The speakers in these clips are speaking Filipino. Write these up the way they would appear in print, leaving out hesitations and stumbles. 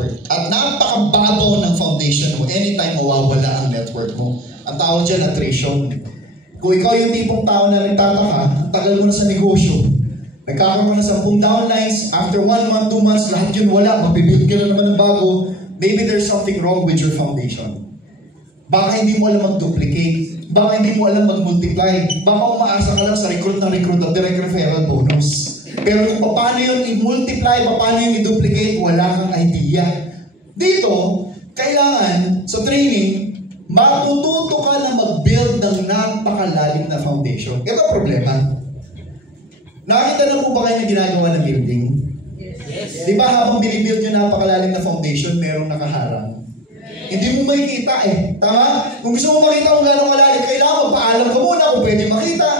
network. At napakababaw ng foundation mo, anytime mawawala ang network mo. Ang tawag dyan, attrition. Kung ikaw yung tipong tao na nagtataka, tagal mo na sa negosyo, nagkakaroon na 10 downlines, after 1 month, 2 months, lahat yun wala, mabibuild ka na naman ng bago, maybe there's something wrong with your foundation. Baka hindi mo alam mag-duplicate, baka hindi mo alam mag-multiply, baka umaasa ka lang sa recruit at direct referral bonus. Pero kung paano yun i-multiply, paano yun i-duplicate, wala kang idea. Dito, kailangan sa training, matututo ka na mag-build ng napakalalim na foundation. Ito problema. Nakita na po ba kayo na ginagawa ng building? Yes. Di ba habang binibuild nyo napakalalim na foundation, merong nakaharang? Hindi mo makikita eh. Tama? Kung gusto mo makita kung gano'ng malalim, kailangan magpaalam ka muna kung pwede makita.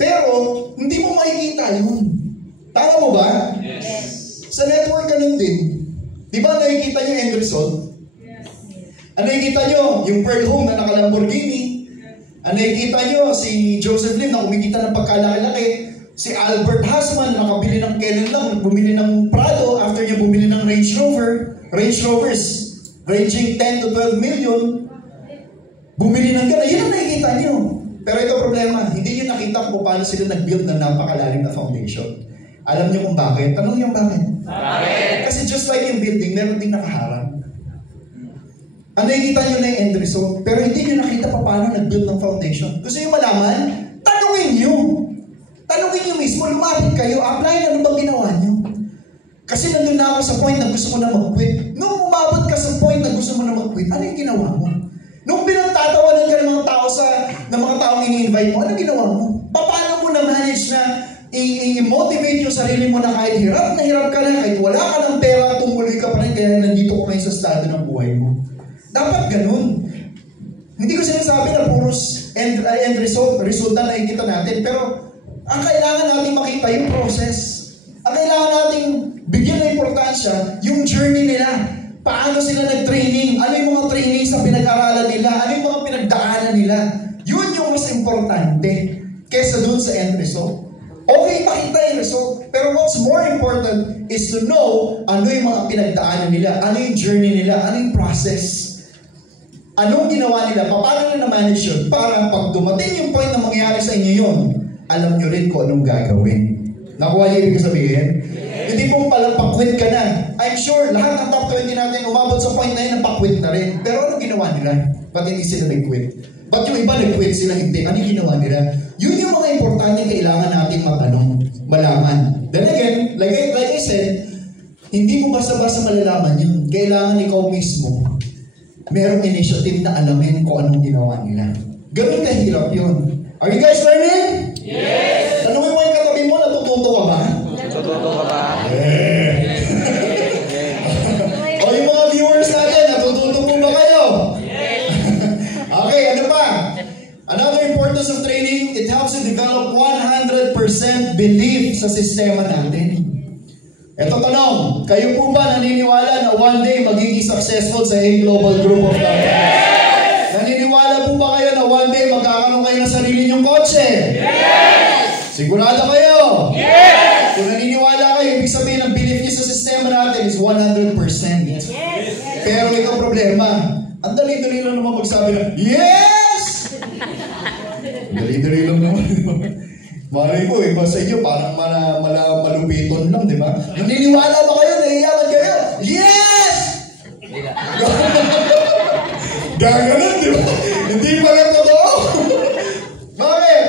Pero, hindi mo makikita yun. Tama mo ba? Yes. Sa network ganun din. Di ba nakikita nyo yung end result? Yes. Nakikita nyo yung Pearl Home na naka-Lamborghini. Nakikita nyo si Joseph Lim na kumikita ng pagkalaki-laki. Si Albert Hasman nakabili ng Kellen lang, bumili ng Prado after niya bumili ng Range Rover. Range Rovers ranging 10 to 12 million. Bumili ng gano'n. Yan ang nakikita nyo. Pero ito problema, hindi nyo nakita kung paano sila nag-build ng napakalalim na foundation. Alam nyo kung bakit? Tanong yung bakit? Bakit? Kasi just like yung building, meron ding nakaharang. Ang nakikita nyo na yung end result, pero hindi nyo nakita pa paano nag-build ng foundation. Gusto nyo malaman? Tanungin nyo. Tanungin nyo mismo, lumapit kayo, apply ano bang ginawa nyo. Kasi nandun na ako sa point na gusto mo na mag-quit. Nung umabot ka sa point na gusto mo na mag-quit, ano yung ginawa mo? Nung pinagtatawanan ka ng mga tao ng mga taong ini-invite mo, ano ginawa mo? Paano mo na-manage na i-motivate yung sarili mo na kahit hirap ka na, kahit wala ka ng pera, tumuloy ka pa rin, kaya nandito ko ngayon sa estado ng buhay mo. Dapat ganun. Hindi ko sinasabi na puros end resulta na nakikita natin, pero ang kailangan natin makita yung process. Ang kailangan natin bigyan ng importansya yung journey nila. Paano sila nag-training? Ano yung mga training sa pinag-aralan nila? Ano yung mga pinagdaanan nila? Yun yung mas importante kesa dun sa end result. Okay, pakita yung result. Pero what's more important is to know ano yung mga pinagdaanan nila, ano yung journey nila, ano yung process. Anong ginawa nila? Paano nila na-manage yun? Para pag dumating yung point na mangyayari sa inyo yun, alam nyo rin kung anong gagawin. Nakuha niyo ibig sabihin? Hindi pong pala pa-quit ka na. I'm sure lahat ng top 20 natin umabot sa point na yun na pa-quit na rin. Pero ano ginawa nila? Ba't hindi sila nag-quit? Ba't yung iba nag-quit sila hindi? Ano ginawa nila? Yun yung mga importante kailangan natin matanong, malaman. Then again, like I said, hindi mo basta-basta malalaman yun. Kailangan ikaw mismo merong initiative na alamin kung anong ginawa nila. Ganun kahirap yun. Are you guys learning? Yes! Tanungin mo yung katabi mo, natututo ka ba? Natututo ka ba? O yung mga viewers natin, natututo po ba kayo? Yes! Okay, ano pa? Another importance of training, it helps you develop 100% belief sa sistema natin. Ito tanong, kayo po ba naniniwala na one day magiging successful sa A Global Group of Companies? Yes! Naniniwala po ba kayo na one day magkakaroon kayo ng sarili niyong kotse? Yes! Sigurado kayo? Yes! Kung naniniwala kayo, ibig sabihin ang belief niyo sa sistema natin is 100%. Yes! Pero ito problema, ang dali-dali lang naman magsabi na, yes! Dali-dali lang naman. Malay ko, iba sa inyo, parang malupiton lang, di ba? Naniniwala ba kayo? Naiyaman kayo? Yes! Gaganon, di ba? Hindi pa lang totoo. Bakit?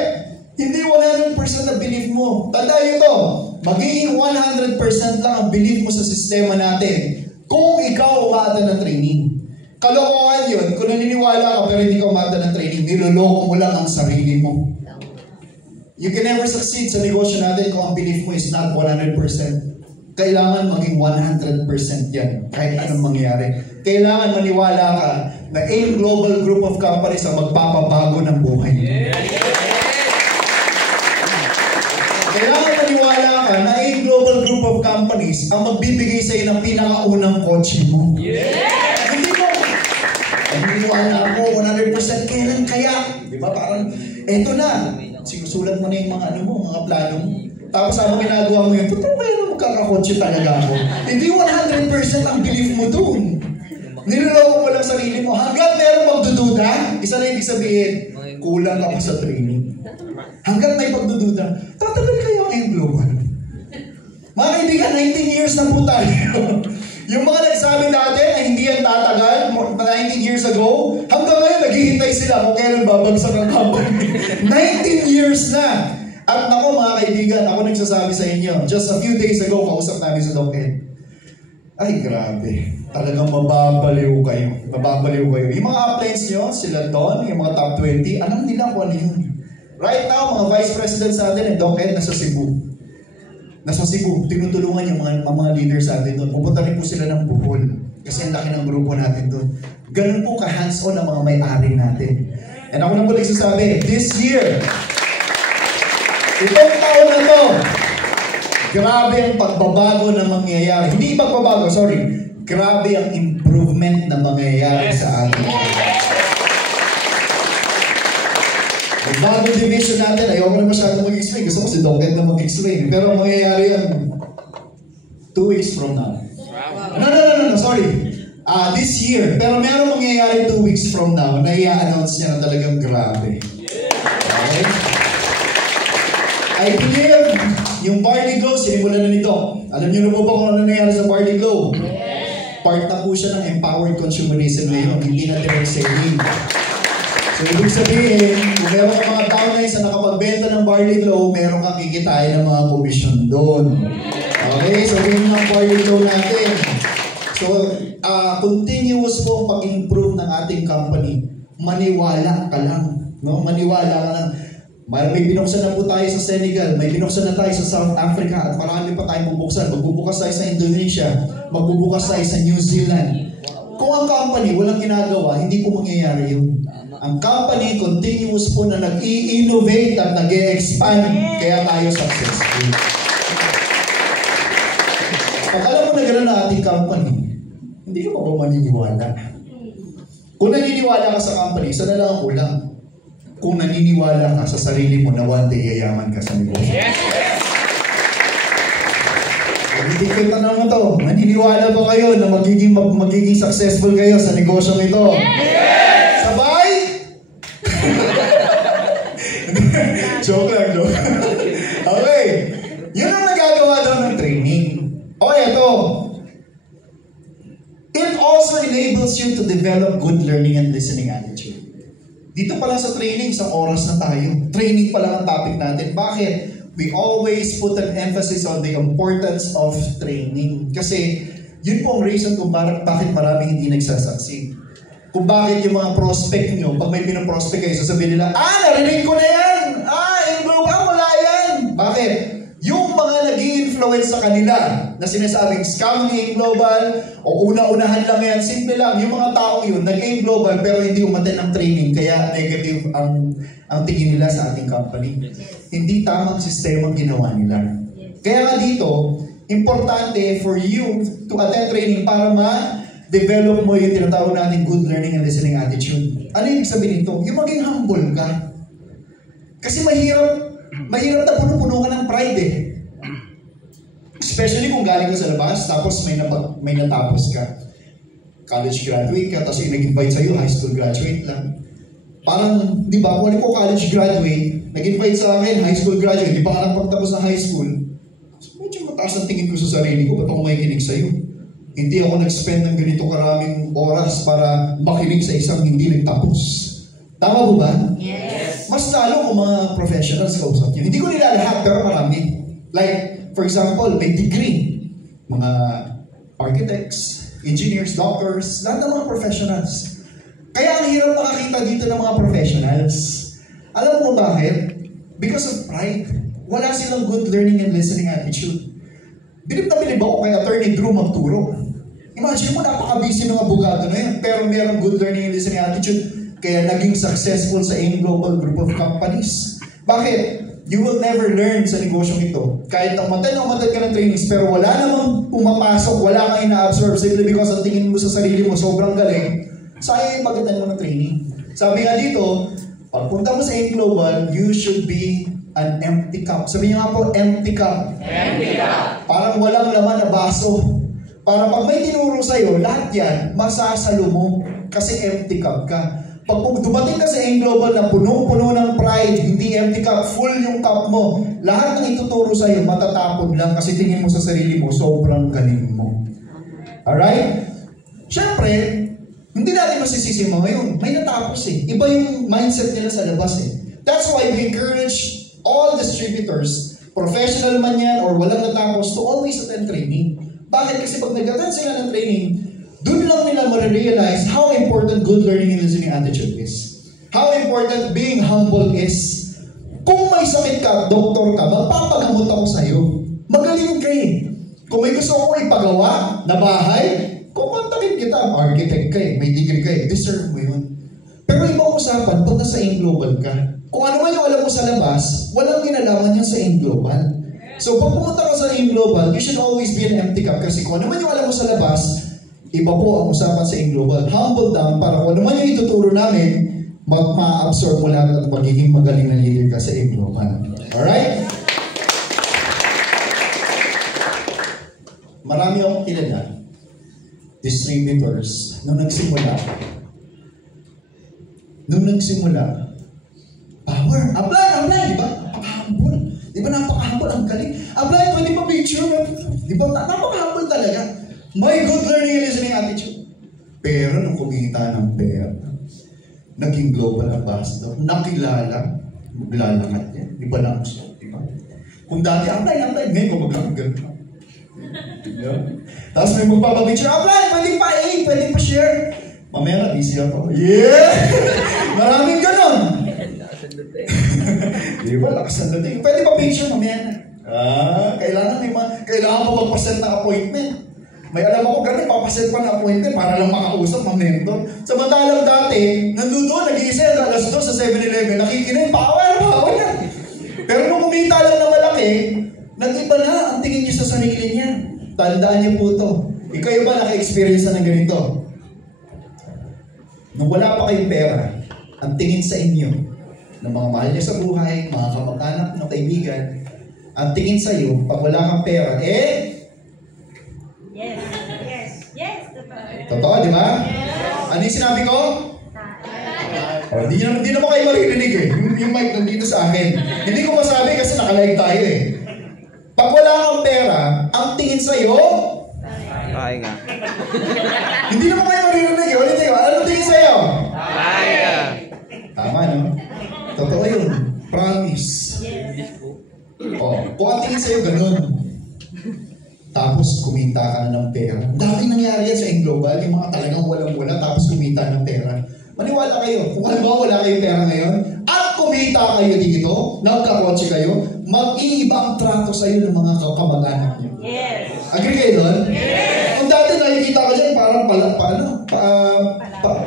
Hindi 100% na belief mo. Tandaan nyo to, magiging 100% lang ang belief mo sa sistema natin kung ikaw umaata ng training. Kalokohan yun, kung naniniwala ka pero hindi ka umaata ng training, niloloko mo lang ang sarili mo. You can never succeed sa negosyo natin kung ang belief mo is not 100%. Kailangan maging 100% yan, kahit anong mangyari. Kailangan maniwala ka na AIM Global Group of Companies ang magpapabago ng buhay mo. Kailangan maniwala ka na AIM Global Group of Companies ang magbibigay sa iyo ng pinakaunang kotse mo. Hindi mo, maniwala ako 100% kailan kaya? Di ba? Parang, eto na. Sinusulat mo na yung mga mga plano mo. Tapos habang ginagawa mo yun, totoo ba yun magkakakotse talaga ako? Hindi 100% ang belief mo doon. Niloloko mo lang sarili mo. Hanggat meron magdududa, isa na ibig sabihin, kulang ka pa sa training. Hanggat may pagdududa, tatagal kayo ang global. Mga kaibigan, 19 years na po tayo. Yung mga nagsabi dati na hindi yan tatagal, 19 years ago, hanggang ngayon naghihintay sila kung kailan babagsak ang company. 19 years na! At nako mga kaibigan, ako nagsasabi sa inyo, just a few days ago, kausap namin sa Doc Ed. Ay, grabe. Talagang mababaliw kayo. Mababaliw kayo. Yung mga uplines nyo, sila Don, yung mga top 20, alam nila kung ano yun. Right now, mga vice presidents natin, Doc Ed, nasa Cebu. Nasa Cebu, tinutulungan yung mga leaders natin doon. Pupunta rin po sila ng Bohol. Kasi ang laki ng grupo natin doon. Ganun po ka-hands-on ang mga may-ari natin. And ako na po nagsasabi, this year, itong taon na to, grabe ang pagbabago na mangyayari. Hindi pagbabago, sorry. Grabe ang improvement na mangyayari sa atin. Ang bagong division natin, ayoko na masyadong mag-explain. Gusto ko si Doc Ed na mag-explain. Pero mangyayari yan 2 weeks from now. No, sorry. This year. Pero meron mangyayari 2 weeks from now na i-announce niya na talagang grabe. Okay? I believe yung Barley Glow, sinimulan na nito. Alam niyo na po ba kung ano nangyayari sa Barley Glow? Part na po siya ng empowered consumerism ngayon, hindi na direct selling. So, ibig sabihin, kung meron ka mga downlines na nakapagbenta ng Barley Glow, meron kang kikitain ng mga commission doon. Okay? So, yun yung Barley Glow natin. So, continuous po pag-improve ng ating company. Maniwala ka lang. No? Maniwala ka lang. May binuksan na po tayo sa Senegal, may binuksan na tayo sa South Africa, at marami pa tayong bubuksan. Magbubukas tayo sa Indonesia, magbubukas tayo sa New Zealand. Kung ang company walang ginagawa, hindi po mangyayari yun. Ang company continuous po na nag-i-innovate at nag-i-expand, kaya tayo successful. Pag alam mo na gano'n na ating company, hindi ka pa ba maniniwala? Kung naniniwala ka sa company, isa na lang ang kulang. Kung naniniwala ka sa sarili mo na one day yayaman ka sa negosyo. Hindi ko tanong mo to, naniniwala ba kayo na magiging successful kayo sa negosyo ito? Yes! Sabay? Joke lang, joke. Okay. Yun ang nagagawa daw ng training. O eto. It also enables you to develop good learning and listening attitude. Dito pa lang sa training, isang oras na tayo. Training pa lang ang topic natin. Bakit? We always put an emphasis on the importance of training. Kasi yun po ang reason kung bakit maraming hindi nagsasucceed. Kung bakit yung mga prospect nyo, pag may pinaprospect kayo, sasabihin nila, narinig ko na yan! Englobe, wala yan! Bakit? Yung mga nag-i-influence sa kanila na sinasabing scam ng global o una-unahan lang yan, simple lang. Yung mga tao yun, nag-global pero hindi umaten ng training, kaya negative ang tingin nila sa ating company. Hindi tamang sistema ang ginawa nila. Kaya nga dito, importante for you to attend training para ma-develop mo yung tinatawag natin good learning and listening attitude. Ano yung ibig sabihin nito? Yung maging humble ka. Kasi mahirap na puno-puno ka ng pride eh. Especially kung galing ka sa labas, tapos may natapos ka. College graduate ka, tapos yung nag-invite sa'yo, high school graduate lang. Parang, di ba, kung ako college graduate, nag-invite sa akin, high school graduate, di ba ka pagtapos ng high school? So, medyo mataas ang tingin ko sa sarili ko, ba't ako makikinig sa'yo? Hindi ako nag-spend ng ganito karaming oras para makinig sa isang hindi nagtapos. Tama po ba? Yes. Mas lalo kung mga professionals kausap niyo. Hindi ko nila lahat, pero marami. Like, for example, may degree. Mga architects, engineers, doctors, lahat ng mga professionals. Kaya ang hirap makakita dito ng mga professionals. Alam mo bakit? Because of pride. Wala silang good learning and listening attitude. Bilib na bilib ako kay Attorney Drew magturo. Imagine mo, napaka-busy ng abogado na yan, pero mayroong good learning and listening attitude. Kaya naging successful sa AIM Global Group of Companies. Bakit? You will never learn sa negosyong ito. Kahit umatid ka ng trainings, pero wala namang pumapasok, wala kang ina-absorb simply because ang tingin mo sa sarili mo sobrang galing, sayang yung pag-attend mo ng training. Sabi nga dito, pagpunta mo sa AIM Global, you should be an empty cup. Sabihin niyo nga po, empty cup. Empty cup. Parang walang laman na baso. Para pag may tinuro sa'yo, lahat yan, masasalo mo. Kasi empty cup ka. Pag dumating ka sa Global na punong-puno ng pride, hindi empty cup, full yung cup mo, lahat ng ituturo sa'yo, matatapon lang kasi tingin mo sa sarili mo, sobrang galing mo. Alright? Siyempre, hindi natin masisisi mo ngayon. May natapos eh. Iba yung mindset nila sa labas eh. That's why we encourage all distributors, professional man yan or walang natapos, to always attend training. Bakit? Kasi pag nag-attend sila ng training, doon lang nila ma-realize how important good learning and listening attitude is. How important being humble is. Kung may sakit ka, doktor ka, magpapagamot ako sa'yo. Magaling ka eh. Kung may gusto ko ipagawa na bahay, kukontakin kita. Architect ka eh, may degree ka eh, deserve mo yun. Pero ibang usapan, pag nasa Global ka, kung ano man yung alam mo sa labas, walang kinalaman yan sa Global. So pag pumunta ka sa Global, you should always be an empty cup kasi kung ano man yung alam mo sa labas, iba po ang usapan sa Global. Humble down para kung ano man yung ituturo namin, ma-absorb mo lahat at magiging magaling na leader ka sa Global. Alright? Marami akong kilala, distributors, nung nagsimula, power, apply, di ba? Napaka-humble. Di ba napaka-humble? Ang galing. Apply, pwede pa picture. Di ba? Napaka-humble talaga. May good learning and listening attitude. Pero nung kumita ng pera, naging global ambassador, nakilala, maglalakad niya. Di ba na gusto? Di ba? Kung dati, apply, ngayon ko maglalakad. Tapos may magpapapicture, apply, pwede pa share. Mamaya na, busy ako. Yeah! Maraming ganon. Di ba, lakas ang dating. Pwede pa picture, mamaya na. Kailangan pa magpaset ng appointment. May alam ako ganun, papaset pa ng appointment para lang makausap, ma-mentor. Samantalang dati, nandun nag-iisa alas 2 sa 7-Eleven, nakikinig, power na. Pero nung kumita lang na malaki, nag-iba na ang tingin niyo sa sarili niya. Tandaan niyo po ito. Ikaw ba naka-experience na ng ganito? Nung wala pa kayong pera, ang tingin sa inyo ng mga mahal niyo sa buhay, mga kamag-anak ng kaibigan, ang tingin sa iyo, pag wala kang pera, totoo, di ba? Ano yung sinabi ko? Hindi naman kayo maririnig eh. Yung mic nandito sa akin. Hindi ko masabi kasi nakalive tayo eh. Pag wala kang pera, ang tingin sa'yo, Ay nga. hindi naman kayo maririnig eh. Ulitin ko, ano tingin sa'yo? Ay nga. Tama, no? Totoo yun. Promise. Kung ang tingin sa'yo, ganun. Tapos kumita ka na ng pera. Daming nangyari yan sa Global, yung mga talagang walang-wala, tapos kumita ng pera. Maniwala kayo, kung halimbawa wala kayong pera ngayon, at kumita kayo dito, nagkakotse kayo, mag-iiba ang trato sa iyo ng mga kamag-anak niyo. Yes. Agree kayo doon? Yes. Kung dati nakikita ko dyan, parang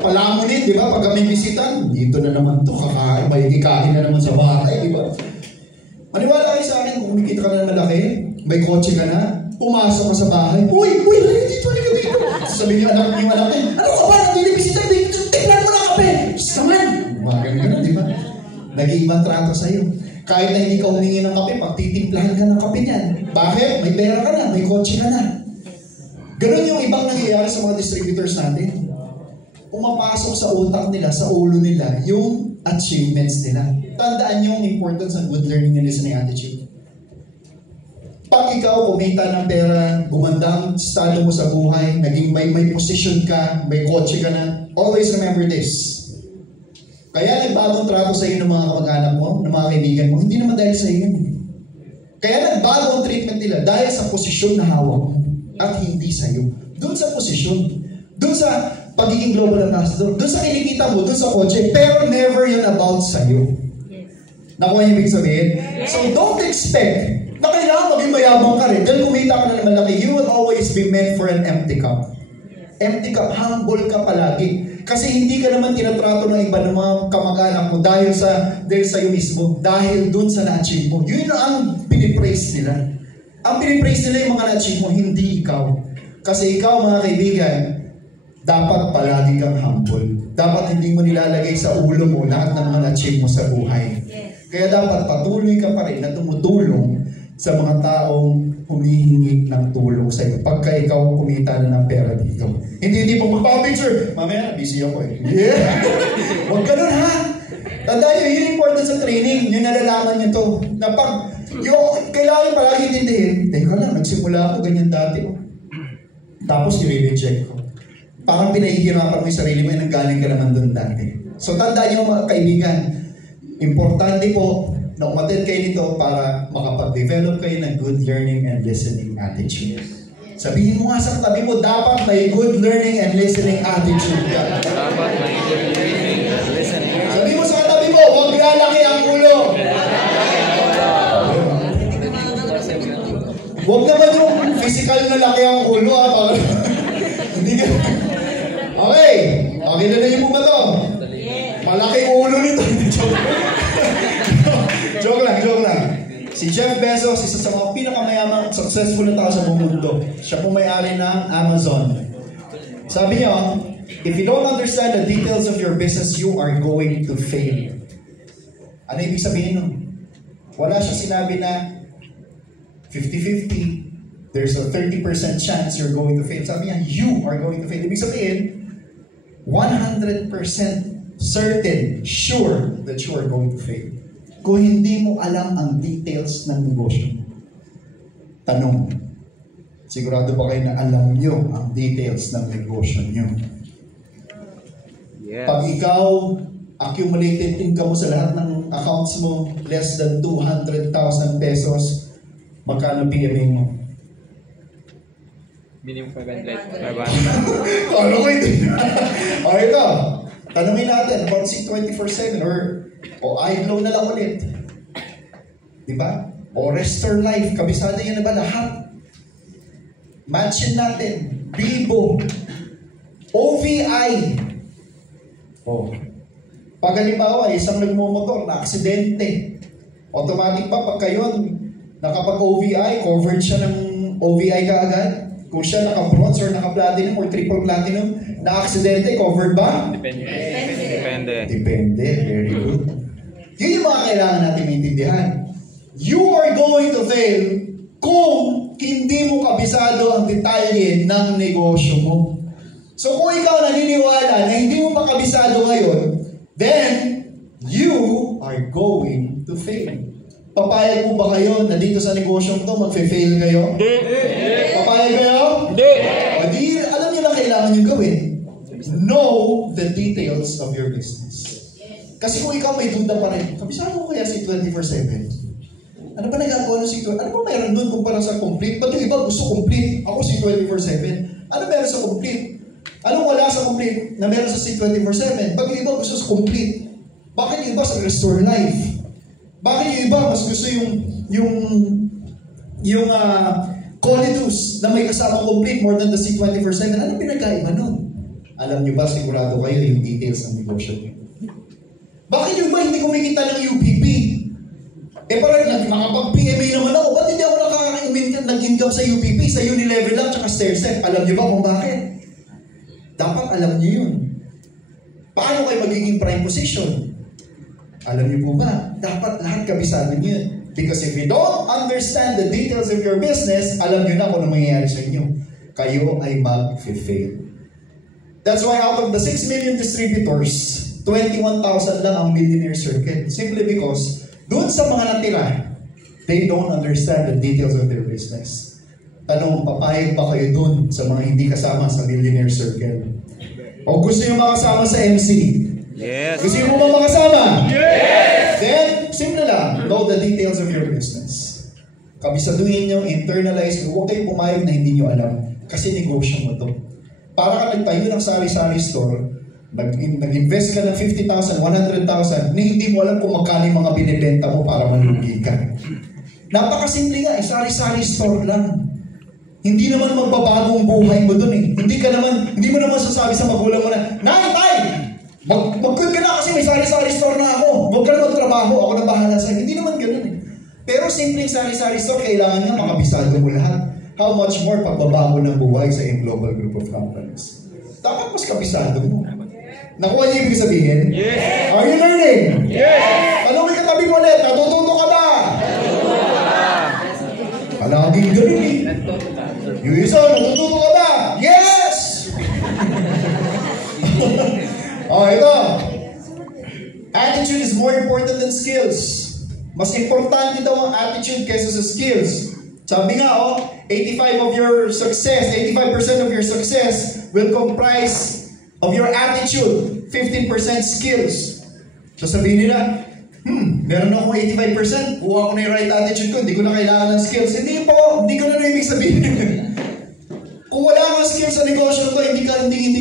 palamunin, di ba? Pag kami bisitan, dito na naman to, kakain, may ikain na naman sa bahay, di ba? Maniwala kayo sa akin, kung kumikita ka na malaki, may kotse ka na, pumasok ka sa bahay, uy, dito. Sabihin yung anak niya, ano ka ba? Nandito dito, tignan mo na kape. Saman! Ganun, di ba? Nag-iibang trato sa'yo. Kahit na hindi ka humingi ng kape, pag titimplahan ka ng kape niyan. Bakit? May pera ka na, may kotse ka na. Ganun yung ibang nangyayari sa mga distributors natin. Pumapasok sa utak nila, sa ulo nila, yung achievements nila. Tandaan yung importance ng good learning and listening attitude. Pag ikaw kumita ng pera, gumanda ang estado mo sa buhay, naging may position ka, may kotse ka na, always remember this. Kaya nagbagong trato sa iyo ng mga kamag-anak mo, ng mga kaibigan mo, hindi naman dahil sa iyo yun. Kaya nagbagong treatment nila dahil sa posisyon na hawak mo at hindi sa iyo. Doon sa posisyon, doon sa pagiging global ambassador, doon sa kinikita mo, doon sa kotse, pero never yun about sa iyo. Nakuha niyo ibig sabihin? So don't expect na kailangan maging mayabang ka rin. Dahil kumita ka na naman laki, you will always be meant for an empty cup. Empty cup, humble ka palagi. Kasi hindi ka naman tinatrato ng iba ng mga kamag-anak mo dahil sa iyo mismo. Dahil dun sa na-achieve mo. Yun ang pinipraise nila. Ang pinipraise nila yung mga na-achieve mo, hindi ikaw. Kasi ikaw, mga kaibigan, dapat palagi kang humble. Dapat hindi mo nilalagay sa ulo mo lahat ng mga na-achieve mo sa buhay. Kaya dapat patuloy ka pa rin na tumutulong sa mga taong humihingi ng tulong sa iyo. Pagka ikaw kumita na ng pera dito. Hindi po magpa-picture. Mamaya, busy ako eh. Yeah! Huwag ganun ha! Tandaan nyo, yun important sa training. Yung nalalaman nyo to. Na pag, kailangan palagi tindihin. Teka lang, nagsimula ako ganyan dati. Tapos i-reject ko. Parang pinahihirapan mo yung sarili mo yung nanggaling ka naman doon dati. So tandaan nyo mga kaibigan, importante po na umattend kayo nito para makapag-develop kayo ng good learning and listening attitude. Sabihin mo nga sa katabi mo, dapat may good learning and listening attitude ka. Dapat may good learning and listening attitude. Sabihin mo sa katabi mo, huwag lalaki ang ulo. Huwag naman yung physical na laki ang ulo. Hindi ka. Okay. Okay na yung ba to? Malaki ulo nito. Joke lang. Si Jeff Bezos, isa sa mga pinakamayamang successful na tao sa buong mundo. Siya po may-ari ng Amazon. Sabi niya, if you don't understand the details of your business, you are going to fail. Ano ibig sabihin nun? Wala siya sinabi na 50-50, there's a 30% chance you're going to fail. Sabi niya, you are going to fail. Ibig sabihin, 100% certain, sure that you are going to fail. Kung hindi mo alam ang details ng negosyo mo. Tanong, sigurado ba kayo na alam nyo ang details ng negosyo nyo? Yes. Pag ikaw, accumulated income mo sa lahat ng accounts mo, less than 200,000 pesos, magkano PMA mo? Minimum 500. Ano ko ito? O ito, tanungin natin about si 24/7 or iGlow na lang ulit. Diba? O Restore Life, kabisado yan na ba lahat? Mansion natin, Bibo, OVI. Pag halimbawa, isang nagmumotor na aksidente, automatic pa pagka yun, nakapag-OVI, covered siya ng OVI kaagad. Kung siya naka-bronze or naka-platinum or triple platinum, na aksidente, covered ba? Depende. Very good. Yun yung mga kailangan natin maintindihan. You are going to fail kung hindi mo kabisado ang detalye ng negosyo mo. So kung ikaw naniniwala na hindi mo pa kabisado ngayon, then you are going to fail. Papayag mo ba kayo na dito sa negosyo to magfe-fail kayo? Hindi. Papayag kayo? Hindi. O di, alam niyo lang kailangan nyo gawin. Know the details of your business. Kasi kung ikaw may duda pa rin, kabisado ko kaya si 24/7? Ano ba nagagawa ng si 24? Ano ba meron doon kumpara sa complete? Ba't yung iba gusto complete? Ako si 24/7. Ano meron sa complete? Anong wala sa complete na meron sa si 24/7? Pag yung iba gusto sa complete, bakit yung iba sa Restore Life? Bakit yung iba mas gusto yung Colitus na may kasamang complete more than the si 24/7? Ano pinagkaiba nun? Alam niyo ba, sigurado kayo yung details ng negosyo niyo. Bakit yung iba hindi kumikita ng UPP? Parang makapag-PMA naman ako. Ba't hindi ako nag-income sa UPP, sa Unilevel lang, tsaka StairStep? Alam niyo ba kung bakit? Dapat alam niyo yun. Paano kayo magiging prime position? Alam niyo po ba? Dapat lahat kabisado niyo yun. Because if you don't understand the details of your business, alam niyo na kung ano mangyayari sa inyo. Kayo ay mag-fail. That's why out of the 6 million distributors, 21,000 lang ang millionaire circle. Simply because, doon sa mga natira, they don't understand the details of their business. Tanong, papayag ba kayo doon sa mga hindi kasama sa millionaire circle? O gusto nyo makasama sa MC? Yes. Gusto nyo ba makasama? Yes! Then, simple lang, know the details of your business. Kabisaduhin nyo, internalize nyo, huwag kayong pumayag na hindi nyo alam. Kasi negosyo mo to. Para ka nagtayo ng sari-sari store, nag-invest ka ng 50,000, 100,000, na hindi mo alam kung magkano yung mga binibenta mo para malugi ka. Napakasimple nga, sari-sari store lang. Hindi naman magbabago ang buhay mo dun eh. Hindi mo naman sasabi sa magulang mo na, Tay! Mag-good ka na kasi may sari-sari store na ako. Huwag ka na magtrabaho, ako na bahala sa'yo. Hindi naman ganun eh. Pero simpleng sari-sari store, kailangan nga makabisado mo lahat. How much more pagbabago ng buhay sa global group of companies? Dapat mas kabisado mo. Nakuha niyo ibig sabihin? Yes! Are you learning? Yes! Ano may katabi Sabi mo ulit, natututo ka ba? Palaging ganun eh. Yung isa, natututo ka ba? Yes! Ito. Attitude is more important than skills. Mas importante daw ang attitude kaysa sa skills. Sabi nga, 85% of your success will comprise of your attitude, 15% skills. So sabihin nila, meron akong 85%, kuha ko na yung right attitude ko, hindi ko na kailangan ng skills. Hindi po, hindi ko na ibig sabihin. Kung wala kang skills sa negosyo ko, hindi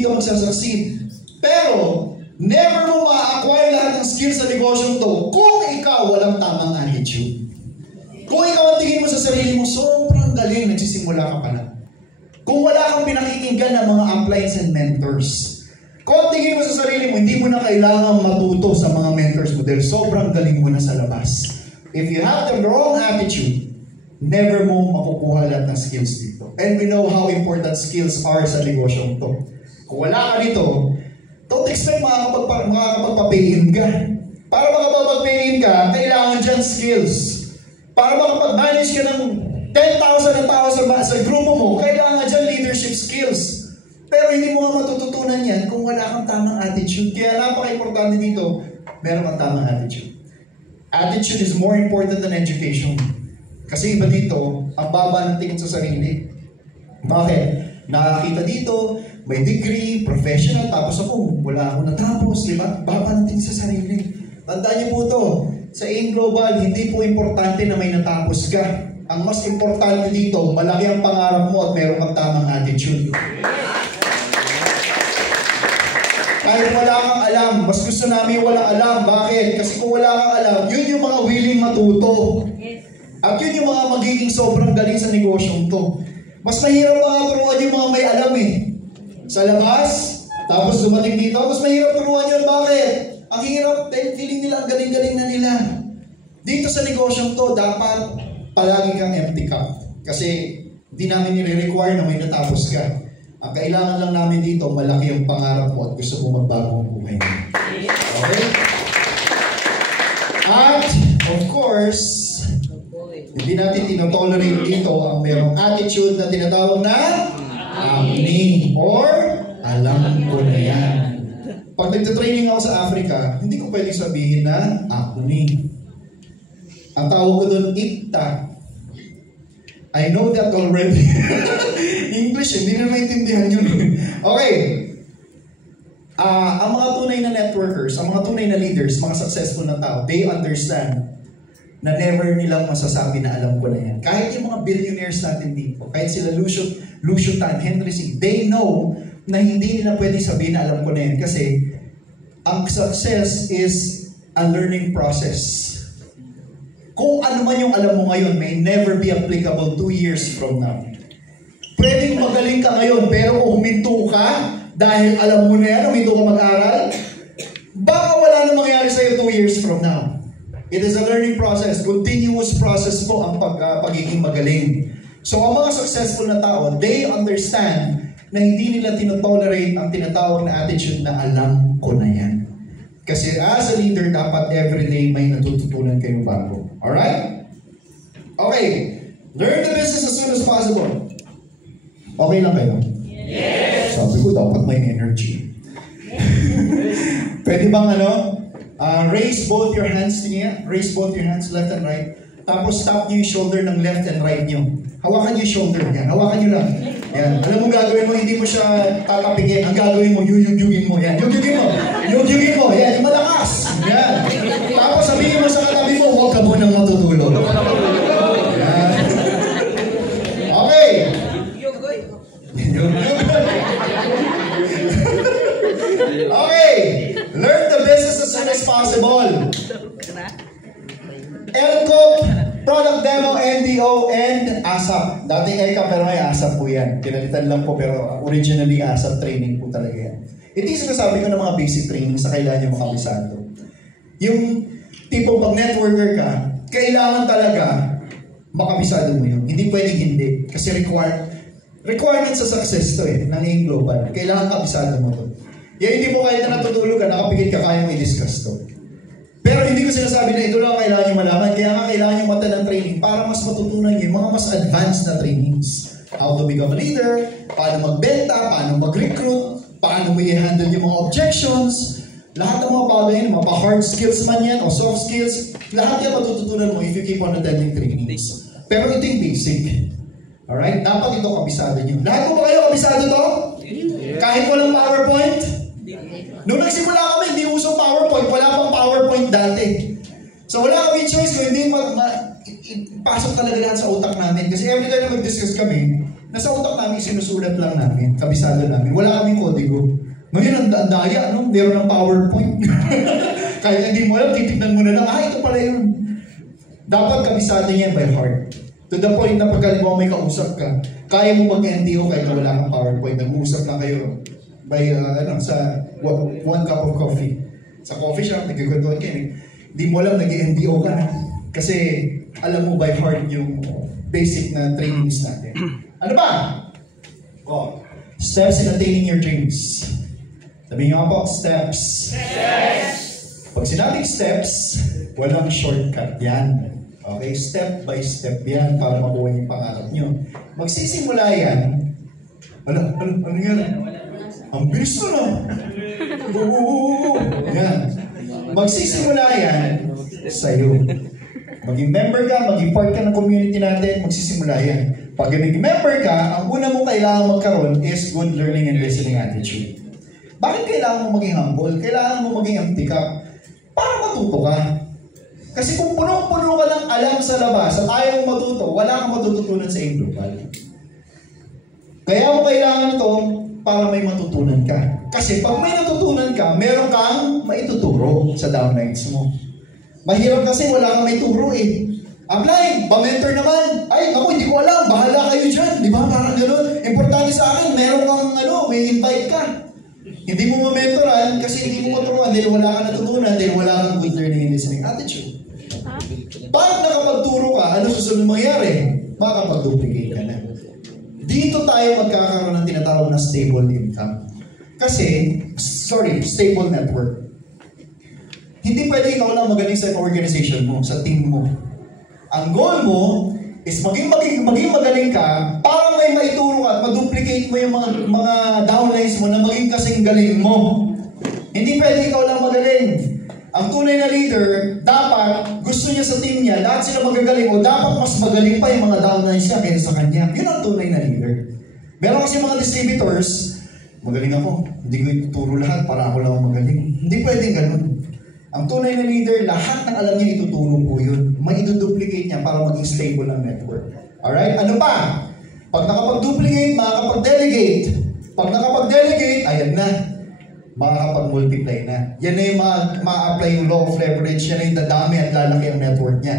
ka magsasucceed. Pero, never mo ma-acquire lahat ng skills sa negosyo to kung ikaw walang tamang attitude. Kung ikaw ang tingin mo sa sarili mo, sobrang galing, nagsisimula ka pa lang. Kung wala kang pinakikinggan ng mga uplines and mentors, kung tingin mo sa sarili mo, hindi mo na kailangang matuto sa mga mentors mo dahil sobrang galing mo na sa labas. If you have the wrong attitude, never mo makukuha lahat ng skills dito. And we know how important skills are sa negosyo to. Kung wala ka dito, don't expect makakapagpapayin ka. Para makapagpapayin ka, kailangan dyan skills. Para makapag-manage ka ng 10,000 na tao sa grupo mo, kailangan dyan leadership skills. Pero hindi mo nga matututunan yan kung wala kang tamang attitude. Kaya napaka-importante dito, meron kang tamang attitude. Attitude is more important than education. Kasi iba dito, ang baba ng tingin sa sarili. Bakit? Nakakita dito, may degree, professional, tapos ako, wala akong natapos, di ba? Baba ng tingin sa sarili. Tandaan niyo po to, sa AIM Global, hindi po importante na may natapos ka. Ang mas importante dito, malaki ang pangarap mo at meron kang tamang attitude. Kahit wala kang alam, mas gusto namin walang alam. Bakit? Kasi kung wala kang alam, yun yung mga willing matuto. At yun yung mga magiging sobrang galing sa negosyong to. Mas mahirap mga turuan yung mga may alam eh. Sa labas, tapos dumating dito, mas mahirap turuan yun. Bakit? Ang hirap, dahil feeling nila ang galing-galing na nila. Dito sa negosyong to, dapat palagi kang empty cup. Kasi di namin nire-require na may natapos ka. Ang kailangan lang namin dito, malaki yung pangarap mo at gusto mo magbago ang buhay mo. Okay? At, of course, hindi natin tinotolerate dito ang mayroong attitude na tinatawag na acne or alam ko na yan. Pag nagtatraining ako sa Africa, hindi ko pwedeng sabihin na acne. Ang tawag ko doon, ikta. I know that already. English, hindi na maintindihan yun. Okay. Ang mga tunay na networkers, ang mga tunay na leaders, mga successful na tao, they understand na never nilang masasabi na alam ko na yan. Kahit yung mga billionaires natin dito, kahit sila Lucio Tan, Henry C., they know na hindi nila pwede sabihin na alam ko na yan kasi ang success is a learning process. Kung ano man yung alam mo ngayon may never be applicable 2 years from now. Pwedeng magaling ka ngayon pero kung huminto ka dahil alam mo na yan, huminto ka mag-aral, baka wala na mangyari sa'yo 2 years from now. It is a learning process. Continuous process po ang pagiging magaling. So ang mga successful na tao, they understand na hindi nila tinotolerate ang tinatawag na attitude na alam ko na yan. Kasi as a leader, dapat everyday may natututunan kayong bago. Alright? Okay. Learn the business as soon as possible. Okay lang kayo? Yes! Sabi ko, dapat may energy. Pwede bang raise both your hands niya. Raise both your hands, left and right. Tapos tap niyo yung shoulder ng left and right niyo. Hawakan niyo yung shoulder. Yan, hawakan niyo lang. Yan. Alam mo gagawin mo, hindi mo siya tatapigin. Ang gagawin mo, yuyugin mo. Yan, yugin mo. Yugin mo. Yan, yung malakas. Yan. Tapos sabihin mo sa katabi mo, huwag ka mo nang matutulog. Yan. Okay. Okay. Learn the business as soon as possible. LCOP, Product Demo, NDO, and ASAP. Dating ECA pero may ASAP po yan. Pinalitan lang po pero originally ASAP training po talaga yan. Ito yung sinasabi ko ng mga basic training sa kailangan nyo makabisado. Yung tipong pag networker ka, kailangan talaga makabisado mo yun. Hindi pwedeng hindi. Kasi requirement sa success to ng AIM Global. Kailangan kabisado mo to. Yan hindi mo kahit na natutulog ka, nakapikit ka, kaya mo i-discuss to. Pero hindi ko sinasabi na ito lang kailangan nyo malaman. Kaya nga kailangan nyo mata ng training para mas matutunan nyo yung mga mas advanced na trainings. How to become a leader, paano magbenta, paano mag-recruit, paano mo i-handle yung mga objections. Lahat ng mga bagay yun, mga hard skills man yan o soft skills, lahat yan matututunan mo if you keep on attending trainings. Pero ito yung basic. Alright? Dapat ito kabisado nyo. Lahat mo ba kayo kabisado to? Kahit walang PowerPoint? Noong nagsimula kami, hindi usong PowerPoint. Wala pang PowerPoint dati. So wala kami choice kung hindi pasok talaga lahat sa utak namin. Kasi every time na mag-discuss kami, nasa utak namin, sinusulat lang namin, kabisado namin. Wala kaming kodigo. Ngayon, ang daya, no? Meron ng PowerPoint. Kahit hindi mo alam, titignan mo na lang, ito pala yun. Dapat kabisado niya by heart. To the point na pagka may kausap ka, kaya mo mag-NTO kahit wala kang PowerPoint. Nag-uusap lang kayo by, sa one cup of coffee. Sa coffee shop, nagkikwentuhan kayo. Hindi mo alam, nag-NTO ka na. Kasi alam mo by heart yung basic na trainings natin. Ano ba? Steps in attaining your dreams. Sabihin nyo nga po, steps. Pag sinabing steps, walang shortcut yan. Okay? Step by step yan para makuha yung pangarap nyo. Magsisimula yan. Ano yan? Ang bilis na no? Yan. Magsisimula yan sa'yo. Maging member ka, maging part ka ng community natin, magsisimula yan. Pag nag-member ka, ang una mo kailangan magkaroon is good learning and listening attitude. Bakit kailangan mo maging humble? Kailangan mo maging amtika para matuto ka. Kasi kung punong-puno ka ng alam sa labas at ayaw mo matuto, wala kang matututunan sa AIM Global. Kaya mo kailangan ito para may matutunan ka. Kasi pag may natutunan ka, meron kang maituturo sa downlines mo. Mahirap kasi wala kang may turo eh. Apply, pa-mentor naman. Ay, ako hindi ko alam, bahala kayo dyan. Di ba? Parang gano'n. Importante sa akin, meron kang may invite ka. Hindi mo ma-mentoran kasi hindi mo maturuan dahil wala kang natutunan, dahil wala kang good learning and listening attitude. Pag nakapagturo ka, ano susunod mangyari? Makakapag-duplicate ka na. Dito tayo magkakaroon ng tinatawag na stable income. Stable network. Hindi pwede ikaw lang magaling sa organization mo, sa team mo. Ang goal mo is maging magaling ka para may maituro ka at ma-duplicate mo yung mga downlines mo na maging kasing galing mo. Hindi pwede ikaw lang magaling. Ang tunay na leader, dapat gusto niya sa team niya, lahat sila magagaling o dapat mas magaling pa yung mga downlines niya kaysa sa kanya. Yun ang tunay na leader. Meron kasi mga distributors, magaling ako, hindi ko ituturo lahat para ako lang magaling. Hindi pwedeng ganun. Ang tunay na leader, lahat ng alam niya ituturo po yun. May iduduplicate niya para maging stable ang network. Alright? Ano pa? Pag nakapag-duplicate, makakapag-delegate. Pag nakapag-delegate, ayan na. Makakapag-multiply na. Yan na yung ma-apply yung law of leverage. Yan na yung dadami at lalaki ang network niya.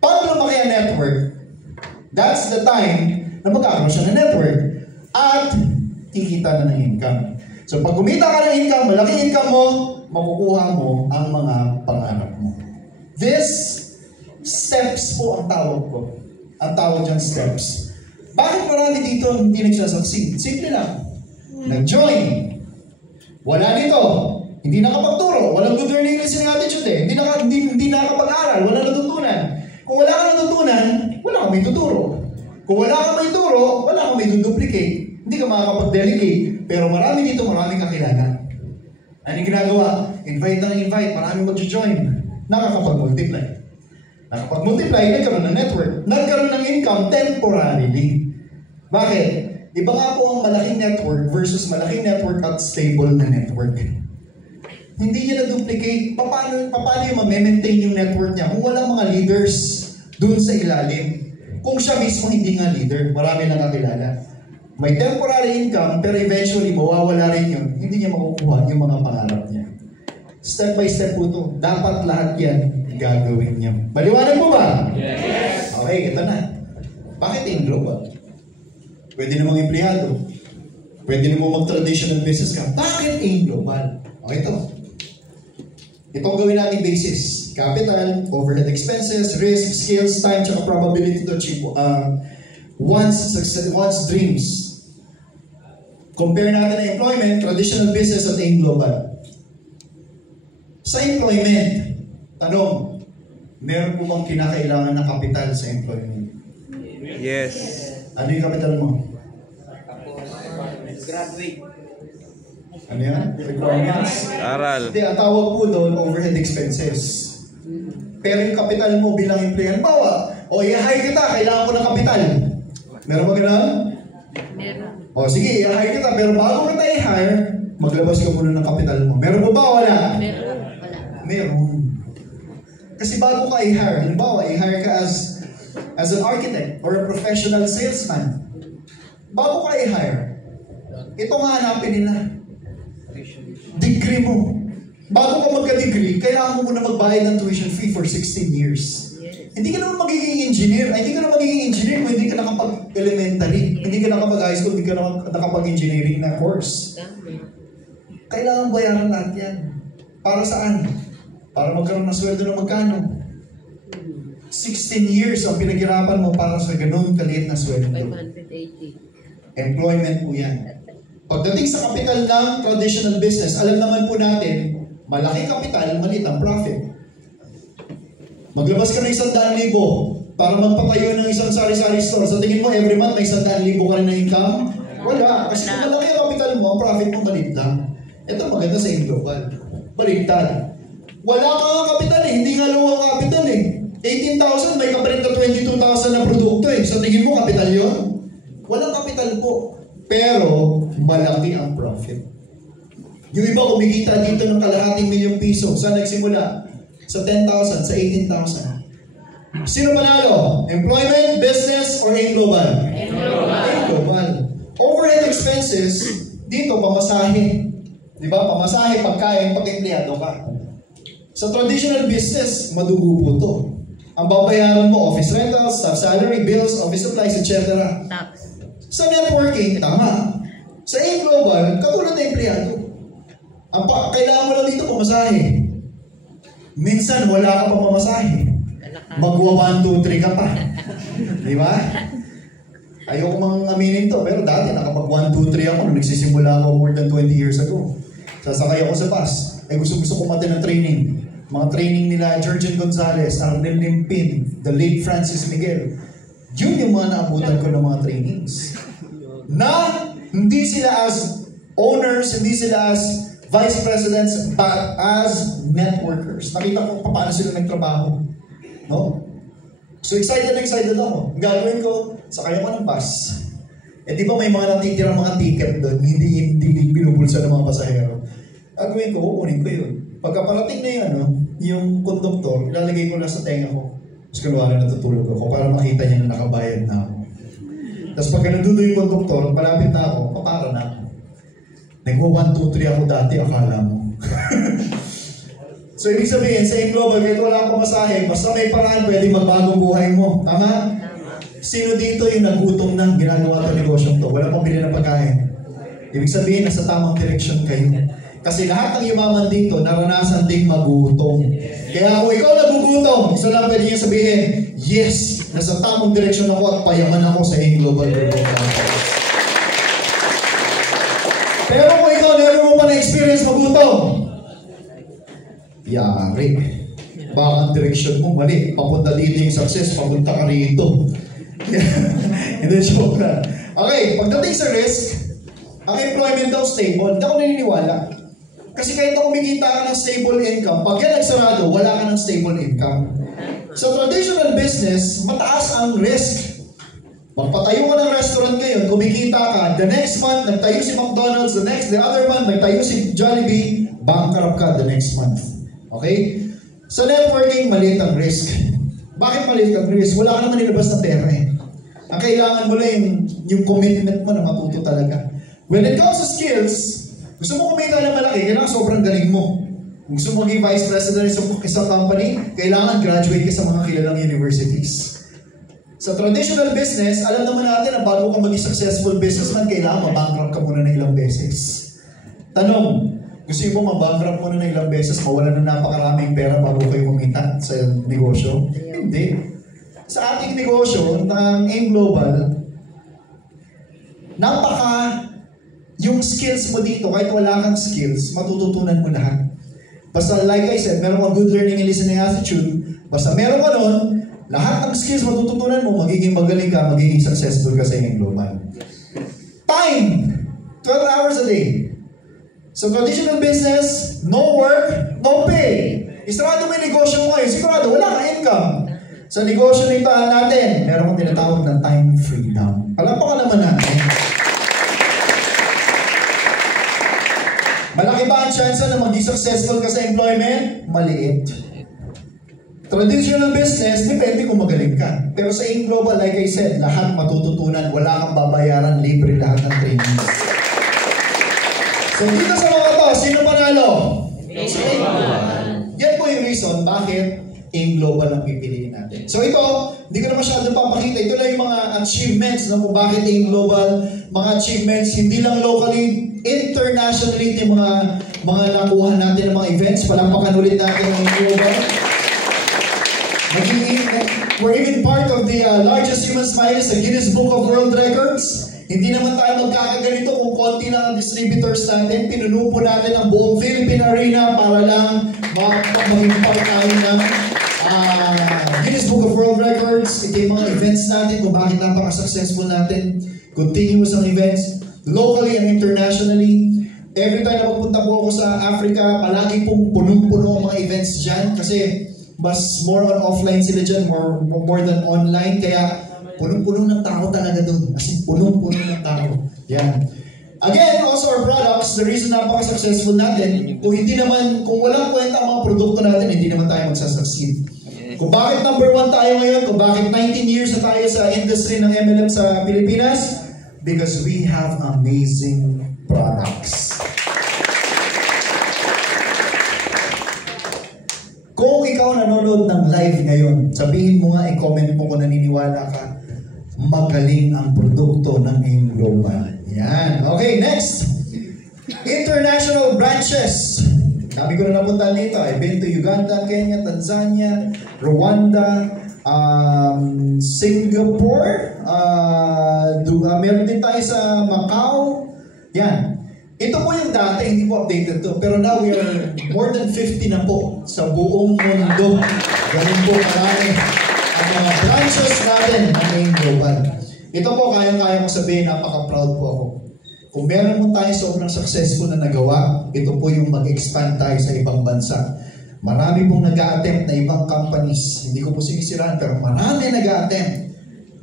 Pag lumaki ang network, that's the time na magkakaroon siya ng network. At kikita na ng income. So pag kumita ka ng income, malaki income mo, makukuha mo ang mga pangarap mo. This steps po ang tawag ko. Ang tawag dyan steps. Bakit marami dito hindi nagsasucceed? Simple lang. Nag-join. Wala dito. Hindi nakapagturo. Walang good learning listening attitude eh. Hindi nakapag-aral. Wala natutunan. Kung wala ka natutunan, wala kang may tuturo. Kung wala kang may turo, wala kang may duplicate. Hindi ka makakapag-delegate. Pero marami dito, marami kakilala. Anong ginagawa? Invite na invite, maraming mag-join. Nakakapag-multiply. Nakapag-multiply, nagkaroon ng network. Nagkaroon ng income temporarily. Bakit? Iba nga po ang malaking network versus malaking network at stable na network. Hindi niya na-duplicate. Paano yung ma-maintain yung network niya kung wala mga leaders dun sa ilalim? Kung siya mismo hindi nga leader, marami lang kakilala. May temporary income, pero eventually mawawala rin yun. Hindi niya makukuha yung mga pangarap niya. Step by step po ito. Dapat lahat yan gagawin niyo. Maliwanag po ba? Yes! Okay, ito na. Bakit AIM Global? Pwede namang empleyado. Pwede namang mag-traditional business ka. Bakit AIM Global? Okay, ito. Ito ang gawin natin basis. Capital, overhead expenses, risk, skills, time, tsaka probability to achieve one's dreams. Compare natin ang employment, traditional business at AIM Global. Sa employment, Tanong, meron po bang kinakailangan na kapital sa employment? Yes. Ano yung kapital mo? Graduate. Ano yan? Requirements? Aral. Hindi, ang tawag po doon, overhead expenses. Pero yung kapital mo bilang empleyado, bawa, o i-hire kita, kailangan ko ng kapital. Meron ba gano'n? Meron. O sige, i-hire kita, pero bago kita i-hire, maglabas ka muna ng kapital mo. Meron mo ba? Wala? Meron. Wala. Meron. Kasi bago ka i-hire, halimbawa, i-hire ka as an architect or a professional salesman. Bago ka i-hire, ito nga hanapin nila. Degree mo. Bago ka magka-degree, kailangan mo muna magbayad ng tuition fee for 16 years. Yes. Hindi ka naman magiging engineer. Ay, hindi ka naman magiging engineer kung hindi ka nakapag-elementary. Hindi ka nakapag-high school, hindi ka nakapag-engineering na course. Tama. Kailangan bayaran lahat yan. Para saan? Para magkaroon ng sweldo na magkano? 16 years ang pinaghirapan mo para sa ganun kaliit na sweldo. 580. Employment po yan. Pagdating sa kapital ng traditional business, alam naman po natin, malaki kapital, maliit ang profit. Maglabas ka ng 100,000 para magpatayo ng isang sari-sari store. Sa tingin mo, every month may 100,000 ka rin na income? Wala. Kasi kung malaki ang kapital mo, ang profit mo maliit lang. Ito maganda sa global. Baligtad. Wala ka nga kapital eh. Hindi nga low ang kapital eh. 18,000, may kapalit na 22,000 na produkto eh. Sa tingin mo, kapital yun? Walang kapital po. Pero, malaki ang profit. Yung iba kumikita dito ng kalahating milyong piso. Saan nagsimula? Sa 10,000, sa 18,000. Sino panalo? Employment, business, or global? Global. Overhead expenses, dito pamasahe. Di ba? Pamasahe, pagkain, pag-empleyado ka. Sa traditional business, madugo po to. Ang babayaran mo, office rentals, staff salary, bills, office supplies, etc. Tax. Sa networking, tama. Sa global, katulad na empleyado. Kailangan mo lang dito pamasahe. Minsan, wala ka pa pamasahe. Magwa 1, 2, 3 ka pa. Di ba? Ayoko mang aminin to, pero dati nakapag 1, 2, 3 ako nung nagsisimula ako more than 20 years ago. Sasakay ako sa bus. Ay gusto ko kumate ng training. Mga training nila Georgian Gonzalez, Arnel Limpin, the late Francis Miguel. Yun yung mga naabutan ko ng mga trainings. Na hindi sila as owners, hindi sila as vice presidents, but as networkers. Nakita ko paano sila nagtrabaho. No? So excited ako. Ang gagawin ko, sakay ako ng bus. Eh di ba may mga natitirang mga ticket doon, hindi binubulsa ng mga pasahero. Gagawin ko, kukunin ko yun. Pagkaparating na yun, yung konduktor, ilalagay ko lang sa tenga ko. Tapos kunwari natutulog ako para makita niya na nakabayad na ako. Tapos pagka nandudo yung konduktor, palapit na ako, papara na ako. Nagwa 1, 2, 3 ako dati, akala mo. So ibig sabihin, sa global, kahit wala akong masahe, basta may paraan, pwede magbagong buhay mo. Tama? Sino dito yung nagutom na ginagawa ito negosyong to? Wala pang bilhin ng pagkain. Ibig sabihin, nasa tamang direksyon kayo. Kasi lahat ng yumaman dito, naranasan ding magutom. Kaya kung ikaw nagugutom, isa lang pwede niya sabihin, yes, nasa tamang direksyon ako at payaman ako sa global group of companies. Pero kung ikaw never mo pa na-experience magutom, yari. Baka ang direksyon mo mali. Papunta dito yung success, papunta ka rito. Hindi, joke na. Okay, pagdating sa risk, ang employment daw stable. Hindi ako naniniwala. Kasi kahit na kumikita ka ng stable income, pag yan nagsarado, wala ka ng stable income. Sa traditional business, mataas ang risk. Magpatayo ka ng restaurant ngayon, kumikita ka, the next month, nagtayo si McDonald's, the other month, nagtayo si Jollibee, bankrupt ka the next month. Okay? Sa networking, maliit ang risk. Bakit maliit ang risk? Wala ka naman nilabas na pera eh. Ang kailangan mo lang yung commitment mo na matuto talaga. When it comes to skills, gusto mo kumita ng malaki, kailangan sobrang galing mo. Kung gusto mo maging vice president sa isang company, kailangan graduate ka sa mga kilalang universities. Sa traditional business, alam naman natin na bago ka maging successful businessman, kailangan mabankrupt ka muna ng ilang beses. Tanong, gusto mo mabankrupt muna ng ilang beses, mawalan ng napakaraming pera bago kayo kumita sa negosyo? Hindi. Sa ating negosyo, ng AIM Global, yung skills mo dito, kahit wala kang skills, matututunan mo lahat. Basta like I said, meron kang good learning and listening attitude. Basta meron ka nun, lahat ng skills matututunan mo, magiging magaling ka, magiging successful ka sa inyong global. Time! 12 hours a day. So traditional business, no work, no pay. Isarado mo yung negosyo mo ngayon, sigurado wala kang income. Sa negosyo nito natin, meron kong tinatawag na time freedom. Palapakan naman natin. Malaki ba ang chance na maging successful ka sa employment? Maliit. Traditional business, depende kung magaling ka. Pero sa global, like I said, lahat matututunan, wala kang babayaran, libre lahat ng trainings. So dito sa mga to, sino panalo? Yan po yung reason bakit global ang pipiliin natin. So ito, hindi ko na masyadong papakita. Ito lang yung mga achievements no, kung bakit global. Mga achievements, hindi lang locally, internationally, yung mga nakuha natin ng mga events. Palampakan ulit natin ang global. We're even part of the largest human smile sa Guinness Book of World Records. Hindi naman tayo magkakaganito kung konti lang ang distributors natin. Pinuno po natin ang buong Philippine Arena para lang maging part tayo ng Guinness Book of World Records. Ito yung mga events natin kung bakit napaka-successful natin. Continuous ang events, locally and internationally. Every time na magpunta po ako sa Africa, palagi pong punong-puno ang mga events dyan kasi mas more on offline sila dyan, more than online. Kaya punong-puno ng tao talaga doon. As in, punong-puno ng tao. Yan. Again, also our products, the reason napaka-successful natin, kung walang kwenta ang mga produkto natin, hindi naman tayo magsasucceed. Kung bakit number 1 tayo ngayon, kung bakit 19 years na tayo sa industry ng MLM sa Pilipinas, because we have amazing products. Kung ikaw nanonood ng live ngayon, sabihin mo nga, i-comment mo kung naniniwala ka, magaling ang produkto ng AIM Global. Yan. Okay, next. International branches. Sabi ko na napunta dito. I've been to Uganda, Kenya, Tanzania, Rwanda, Singapore. Meron din tayo sa Macau. Yan. Ito po yung dati, hindi po updated to. Pero now we are more than 50 na po sa buong mundo. Ganun po marami ang mga branches natin ng AIM Global. Ito po, kaya-kaya ko sabihin, napaka-proud po ako. Kung meron mo tayo sobrang successful na nagawa, ito po yung mag-expand tayo sa ibang bansa. Marami pong nag-a-attempt na ibang companies. Hindi ko po sinisiraan, pero marami nag-a-attempt.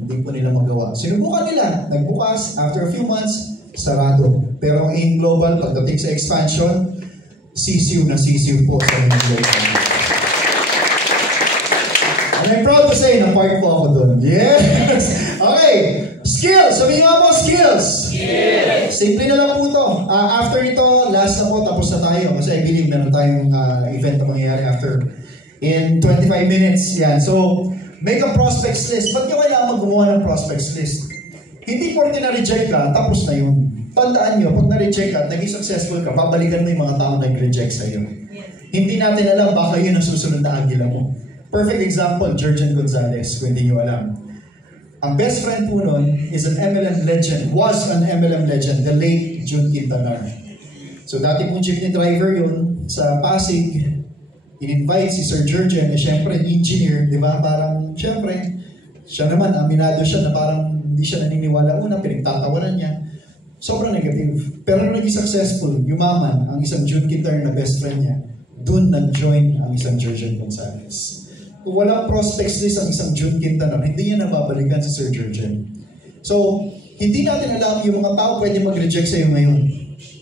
Hindi po nila magawa. Sinubukan nila, nagbukas, after a few months, sarado. Pero ang AIM Global, pagdating sa expansion, sisiw na sisiw po sa AIM Global. And I'm proud to say na part po ako doon. Yes! Okay. Skills. Sabihin nga po, skills. Skills. Simple na lang po ito. After nito, last na po, tapos na tayo. Kasi I believe meron tayong event na mangyayari after. In 25 minutes. Yan. So, make a prospects list. Ba't nyo kailangan gumawa ng prospects list? Hindi porke na-reject ka, tapos na yun. Tandaan nyo, pag na-reject ka at naging successful ka, babalikan mo yung mga taong nag-reject sa'yo. Yes. Hindi natin alam, baka yun ang susunod na agila mo. Perfect example, Jurgen Gonzalez, kung hindi nyo alam. Ang best friend po nun is an MLM legend, was an MLM legend, the late June Quintanar. So dati pong jeepney driver yun sa Pasig, in-invite si Sir Jurgen, syempre engineer, di ba? Parang, syempre, siya naman, aminado siya na parang hindi siya naniniwala. Una, pinagtatawanan niya. Sobrang negative. Pero nung naging successful, yumaman ang isang June Quintanar na best friend niya, dun nag-join ang isang Jurgen Gonzalez. Kung walang prospects list ang isang June Quintanar, hindi niya nababalikan si Sir Jurgen. So, hindi natin alam yung mga tao pwede mag-reject sa'yo ngayon.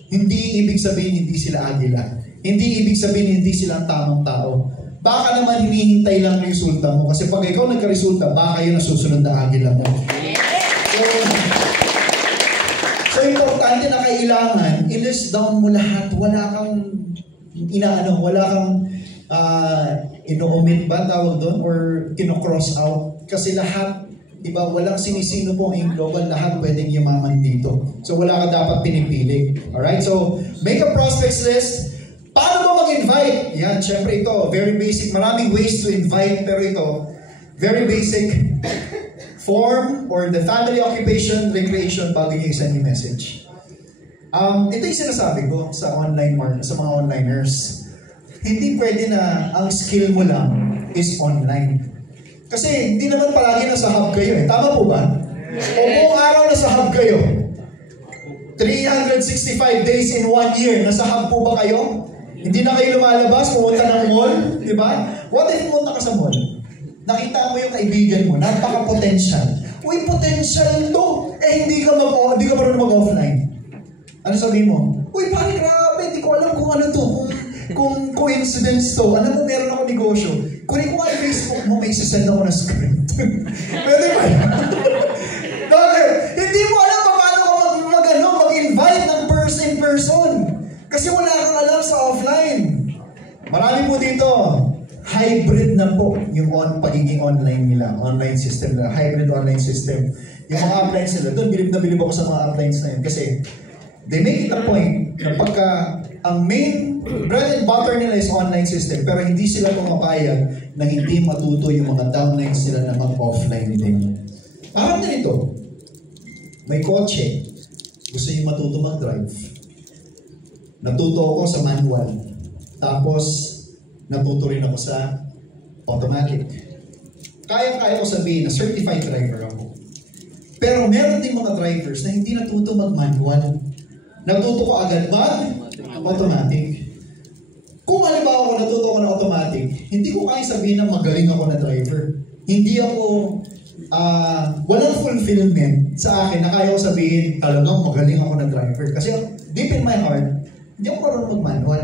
Hindi ibig sabihin hindi sila agila. Hindi ibig sabihin hindi sila ang tamang tao. Baka naman hinihintay lang ang resulta mo. Kasi pag ikaw nagka-resulta, baka yun ang susunod na agila mo. So importante na kailangan, i-list down mo lahat. Wala kang wala kang ino-omit ba tawag doon or kino-cross out. Kasi lahat, diba, walang sinisino po ang global, lahat pwedeng yumaman dito. So wala ka dapat pinipili. Alright, so make a prospects list. Paano ba mag-invite? Yan, syempre ito, very basic. Maraming ways to invite, pero ito, very basic. Form or the family occupation, recreation, bago nyo i-send yung message. Ito yung sinasabi ko sa online market, sa mga onliners. hindi pwede na ang skill mo lang is online. Kasi hindi naman palagi nasa hub kayo eh. Tama po ba? O kung araw nasa hub kayo, 365 days in 1 year, nasa hub po ba kayo? Hindi na kayo lumalabas, pumunta ng mall, di ba? What if pumunta ka sa mall? Nakita mo yung kaibigan mo, napaka-potential. Uy, potential to! Eh, hindi ka marunong mag-offline. Ano sabihin mo? Uy, pare, grabe, hindi ko alam kung ano to, kung coincidence to. Alam mo, meron ako negosyo. Kunin ko nga yung Facebook mo, may isasend ako na script. Pwede ba? Bakit? Hindi mo alam paano ka mag-invite ng person. Kasi wala kang alam sa offline. Marami po dito, hybrid na po yung pagiging online nila, online system nila, hybrid online system. Yung mga uplines nila, doon bilib ako sa mga uplines na yun. Kasi they make it a point na pagka ang main bread and butter nila is online system, pero hindi sila pumapayag na hindi matuto yung mga downlines nila na mag-offline din. Parang ganito, may kotse, gusto niyo matuto mag-drive. Natuto ako sa manual. Tapos, natuto rin ako sa automatic. Kaya ko sabihin na certified driver ako. Pero meron din mga drivers na hindi natuto mag-manual. Natuto ko agad mag-automatic. Kung halimbawa ko natuto ko ng automatic, hindi ko kaya sabihin na magaling ako na driver. Hindi ako, walang fulfillment sa akin na kaya ko sabihin talagang magaling ako na driver. Kasi deep in my heart, hindi ako marunong mag-manual.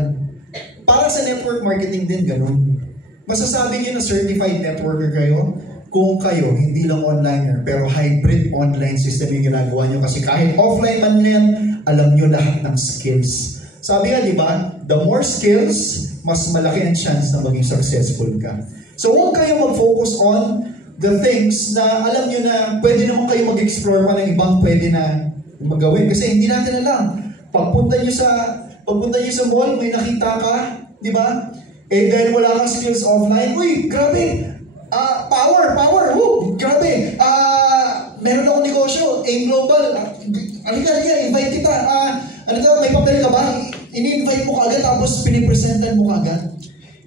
Para sa network marketing din, ganun. Masasabi niyo na certified networker kayo kung kayo, hindi lang onliner, pero hybrid online system yung ginagawa niyo. Kasi kahit offline man yan, alam niyo lahat ng skills. Sabi nga, di ba, the more skills, mas malaki ang chance na maging successful ka. So huwag kayo mag-focus on the things na alam niyo na pwede naman kayo mag-explore pa ng ibang pwede na magawin. Kasi hindi natin alam. Pagpunta niyo sa mall, may nakita ka, di ba? Eh dahil wala kang skills offline, uy, grabe! Power! Woo! Grabe! Meron akong negosyo, AIM Global. Halika, invite kita. May papel ka ba? Ini-invite mo kaagad, tapos pinipresentan mo kaagad.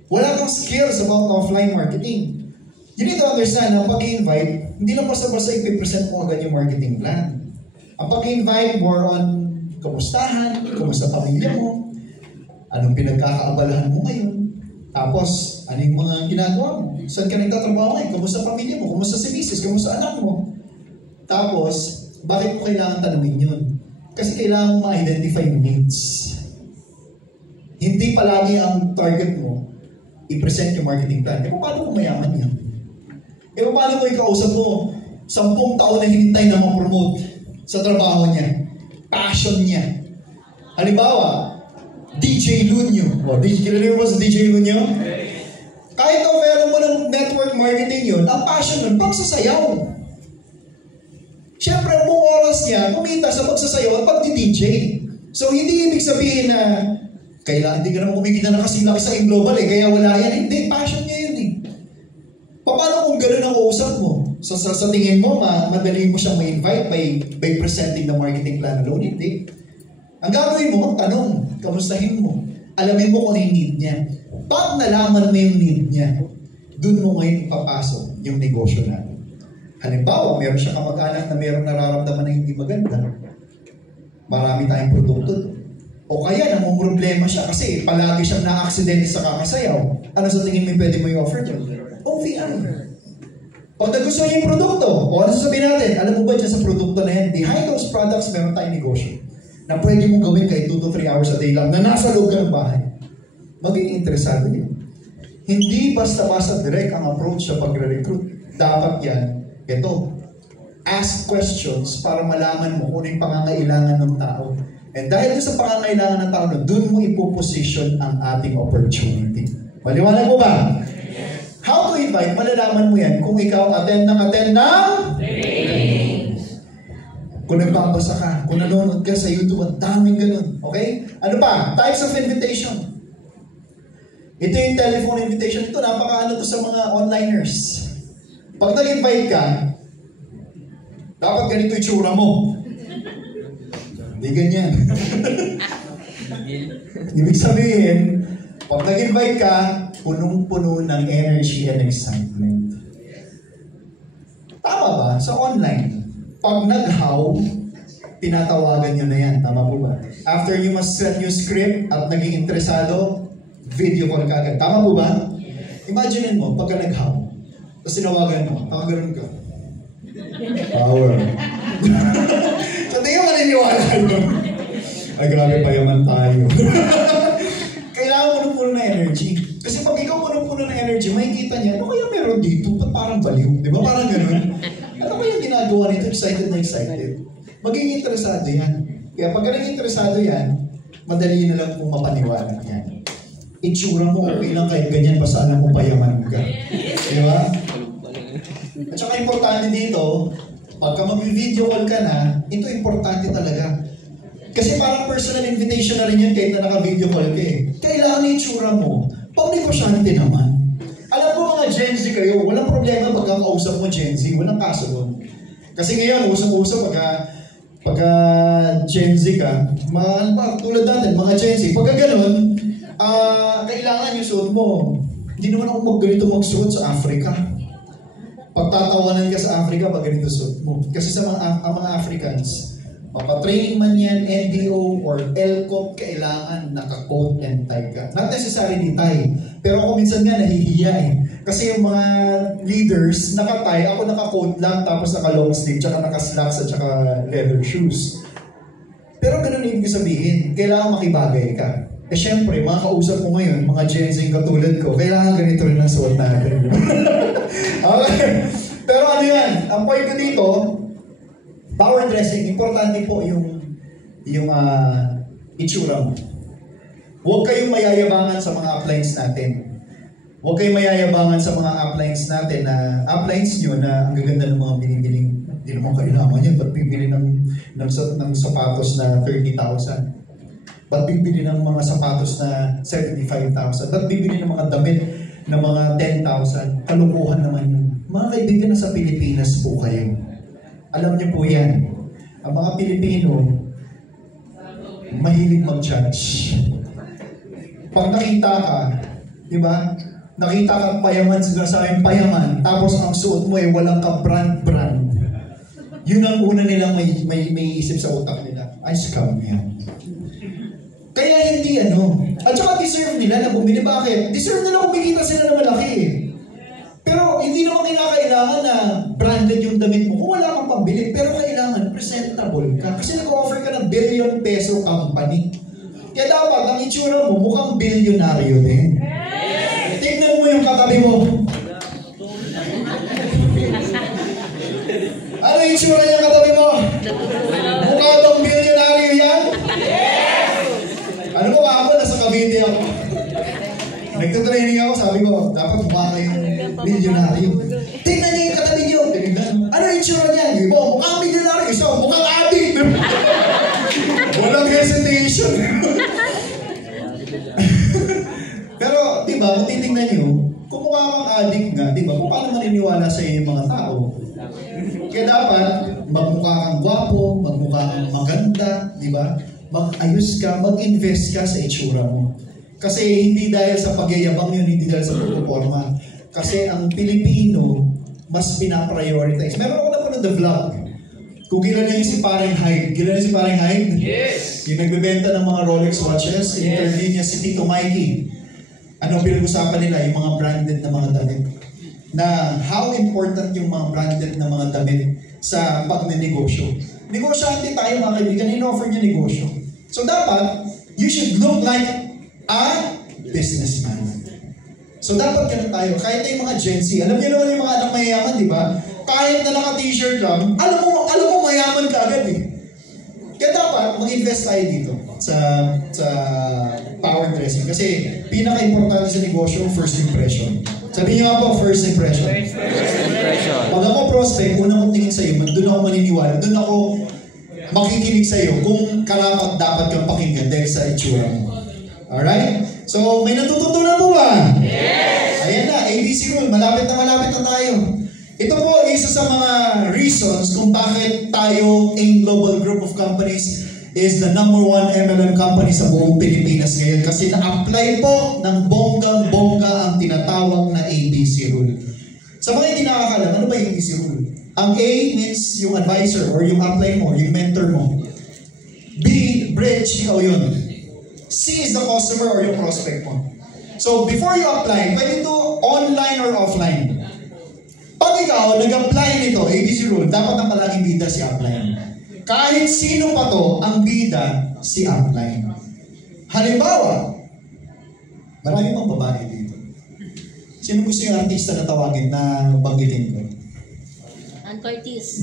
Wala kang skills about offline marketing. You need to understand na pag-invite, hindi lang basta-basta ipipresent mo agad yung marketing plan. Ang pag-invite, more on kamustahan, kamusta pamilya mo, anong pinagkakaabalahan mo ngayon, tapos anong mga ginagawa mo, saan ka nagtatrabaho ngayon, kamusta pamilya mo, kamusta si misis, kamusta anak mo. Tapos, bakit mo kailangan tanungin yun? Kasi kailangan ma-identify yung needs. Hindi palagi ang target mo i-present yung marketing plan. Paano kung mayaman yan? Paano kung ikausap mo 10 taon na hinintay na ma-promote sa trabaho niya? Passion niya. Halimbawa, DJ Lunyo. Kilala mo ba sa DJ Lunyo? Kahit na meron mo ng network marketing yun, ang passion nun, pagsasayaw. Siyempre, buong oras niya, kumita sa pagsasayaw at pagdi-DJ. So, hindi ibig sabihin na kailangan, hindi ka naman kumikita na kasi laki sa AIM Global kaya wala yan. Hindi, passion niya yun Paano kung gano'n ang uusap mo? So, sa tingin mo, madali mo siyang ma-invite by presenting the marketing plan alone? Hindi. Ang gagawin mo, magtanong, kamustahin mo, alamin mo kung ano yung need niya. Pag nalaman mo yung need niya, dun mo ngayon ipapasok yung negosyo natin. Halimbawa, meron siya kamag-anak na meron nararamdaman na hindi maganda. Marami tayong produkto. O kaya, namumroblema siya kasi palagi siyang na-aksidente sa kakasayaw. Ano sa tingin mo pwede mo i-offer niyo? OVR. Pag nagustuhan niya yung produkto, o ano sasabihin natin? Alam mo ba dyan sa produkto na yan, behind those products, meron tayong negosyo na pwede mong gawin kahit 2 to 3 hours a day lang na nasa loob ka ng bahay. Magiging interesado yun. Hindi basta-basta direct ang approach sa pagre-recruit. Dapat yan, ito, ask questions para malaman mo kung ano yung pangangailangan ng tao. And dahil sa pangangailangan ng tao, doon mo ipoposition ang ating opportunity. Maliwanag mo ba? How to invite? Malalaman mo yan kung ikaw attend ng trainings. Kung nagbabasa ka, kung nanonood ka sa YouTube, ang daming ganun. Okay? Ano pa? Types of invitation. Ito yung telephone invitation. Ito, napakaano to sa mga onliners. Pag nag-invite ka, dapat ganito yung tsura mo. Hindi ganyan. Ibig sabihin, Pag nag-invite ka, punong-puno ng energy and excitement. Tama ba? Sa online, pag nag-how, tinatawagan nyo na yan. Tama po ba? After you must set yung script at naging interesado, video call ka agad. Tama po ba? Imagine mo, pagka nag-how, tapos tinawagan mo, nakagaroon ka. Power. So, tingin mo naniniwala nyo. Ay, grabe pa yaman tayo. Kailangan puno-puno na energy. Kasi pag ikaw puno-puno na energy, makikita niya, ano kaya meron dito? Ba't parang baliw? Di ba? Parang ganun. Ano kaya ginagawa nito? Excited na excited. Magiging interesado yan. Kaya pag naging interesado yan, madali na lang kung mapaniwala yan. Itsura mo, okay lang kahit ganyan, basta alam mo payaman ka. Di ba? At saka importante dito, pagka mag-video call ka na, ito importante talaga. Kasi parang personal invitation na rin yun kahit na naka-video call ka eh. Kailangan yung itsura mo, pang-negosyante naman. Alam ko mga Gen Z kayo, walang problema pagka kausap mo Gen Z, walang kaso doon. Kasi ngayon, usap-usap pagka Gen Z ka, tulad natin, mga Gen Z, pagka ganun, kailangan yung suot mo. Hindi naman ako ganito magsuot sa Africa. Pagtatawanan ka sa Africa, pag ganito suot mo. Kasi sa mga Africans, mapa-training man yan, NDO or LCOP, kailangan naka-coat and tie ka. Not necessarily tie. Pero ako minsan nga nahihiya eh. Kasi yung mga leaders, naka-tie, ako naka-coat lang, tapos naka-long sleeve, tsaka naka-slacks, at tsaka leather shoes. Pero ganun ibig sabihin, kailangan makibagay ka. Eh syempre, mga kausap mo ngayon, mga Gen Z katulad ko, kailangan ganito rin ang suot natin. Okay. Pero ano yan, ang point ko dito, power dressing, importante po yung itsura mo. Huwag kayong mayayabangan sa mga uplines natin. Huwag kayong mayayabangan sa mga uplines natin na uplines nyo na ang gaganda ng mga binibiling. Hindi naman kailangan yan. Ba't bibili ng sapatos na 30,000? Ba't bibili ng mga sapatos na 75,000? Ba't bibili ng mga damit na mga 10,000? Kalukuhan naman yun. Mga kaibigan na sa Pilipinas po kayo. Alam niyo po yan. Ang mga Pilipino, mahilig mag-judge. Pag nakita ka, di ba? Nakita kang payaman, sinasabing payaman, tapos ang suot mo ay walang ka-brand-brand. Yun ang una nilang may isip sa utak nila. Ay, scam yan. Kaya hindi At saka deserve nila na bumili. Bakit? Deserve nila kumikita sila na malaki eh. Pero hindi naman kinakailangan na branded yung damit mo kung wala kang pambili. Pero kailangan presentable ka. Kasi nag-offer ka ng billion peso company. Kaya dapat ang itsura mo mukhang bilyonaryo din. Tignan mo yung katabi mo. Ano yung itsura niya katabi mo? Mukha bang bilyonaryo yan? Ano ba ako? Nasa Cavite ako. Nagtatraining ako, sabi ko, dapat mukha kayong milyonaryo. Tingnan niyo yung katabi niyo. Ano yung itsura niya? Iba, mukhang milyonaryo. Isa, mukhang addict. Walang hesitation. Pero, di ba, kung titingnan niyo, kung mukha kang addict nga, di ba, kung paano maniniwala sa iyo yung mga tao? Kaya dapat, magmukha kang gwapo, magmukha kang maganda, di ba? Mag-ayos ka, mag-invest ka sa itsura mo. Kasi hindi dahil sa pagyayabang yun, hindi dahil sa pagpuporma. Kasi ang Pilipino, mas pinaprioritize. Meron ako napanood na vlog. Kung kilala niyo si Paring Hyde. Kilala niyo si Paring Hyde? Yes! Yung nagbebenta ng mga Rolex watches. Interview niya si Tito Mikey. Ano pinag-usapan nila? Yung mga branded na mga damit. Na how important yung mga branded na mga damit sa pagnenegosyo. Negosyante tayo mga kaibigan, in-offer niya negosyo. So dapat, you should look like a businessman. So dapat ganun tayo. Kahit na yung mga Gen Z, alam niyo naman yung mga anak mayayaman, di ba? Kahit na naka-t-shirt lang, alam mo mayaman ka agad eh. Kaya dapat, mag-invest tayo dito sa power dressing. Kasi pinaka-importante sa negosyo, first impression. Sabihin niyo nga po, first impression. First impression. Pag ako prospect, unang kong tingin sa'yo, doon ako maniniwala, doon ako makikinig sa'yo kung karapat dapat kang pakinggan dahil sa itsura mo. Alright? So, may natututunan po ba? Yes! Ayan na, ABC rule. Malapit na tayo. Ito po, isa sa mga reasons kung bakit tayo, AIM Global Group of Companies, is the #1 MLM company sa buong Pilipinas ngayon kasi na-apply po ng bonggang-bongga ang tinatawag na ABC rule. Sa mga hindi nakakalam, ano ba yung ABC rule? Ang A means yung advisor or yung apply mo, yung mentor mo. B, bridge, ikaw yun. C is the customer or yung prospect mo. So, before you apply, pwede ito online or offline. Pag ikaw nag-apply nito, ABC rule, dapat ang palaging bida si apply. Kahit sino pa to, ang bida si apply. Halimbawa, marami pang babae dito. Sino gusto yung artista na tawagin na banggitin ko? Ann Curtis.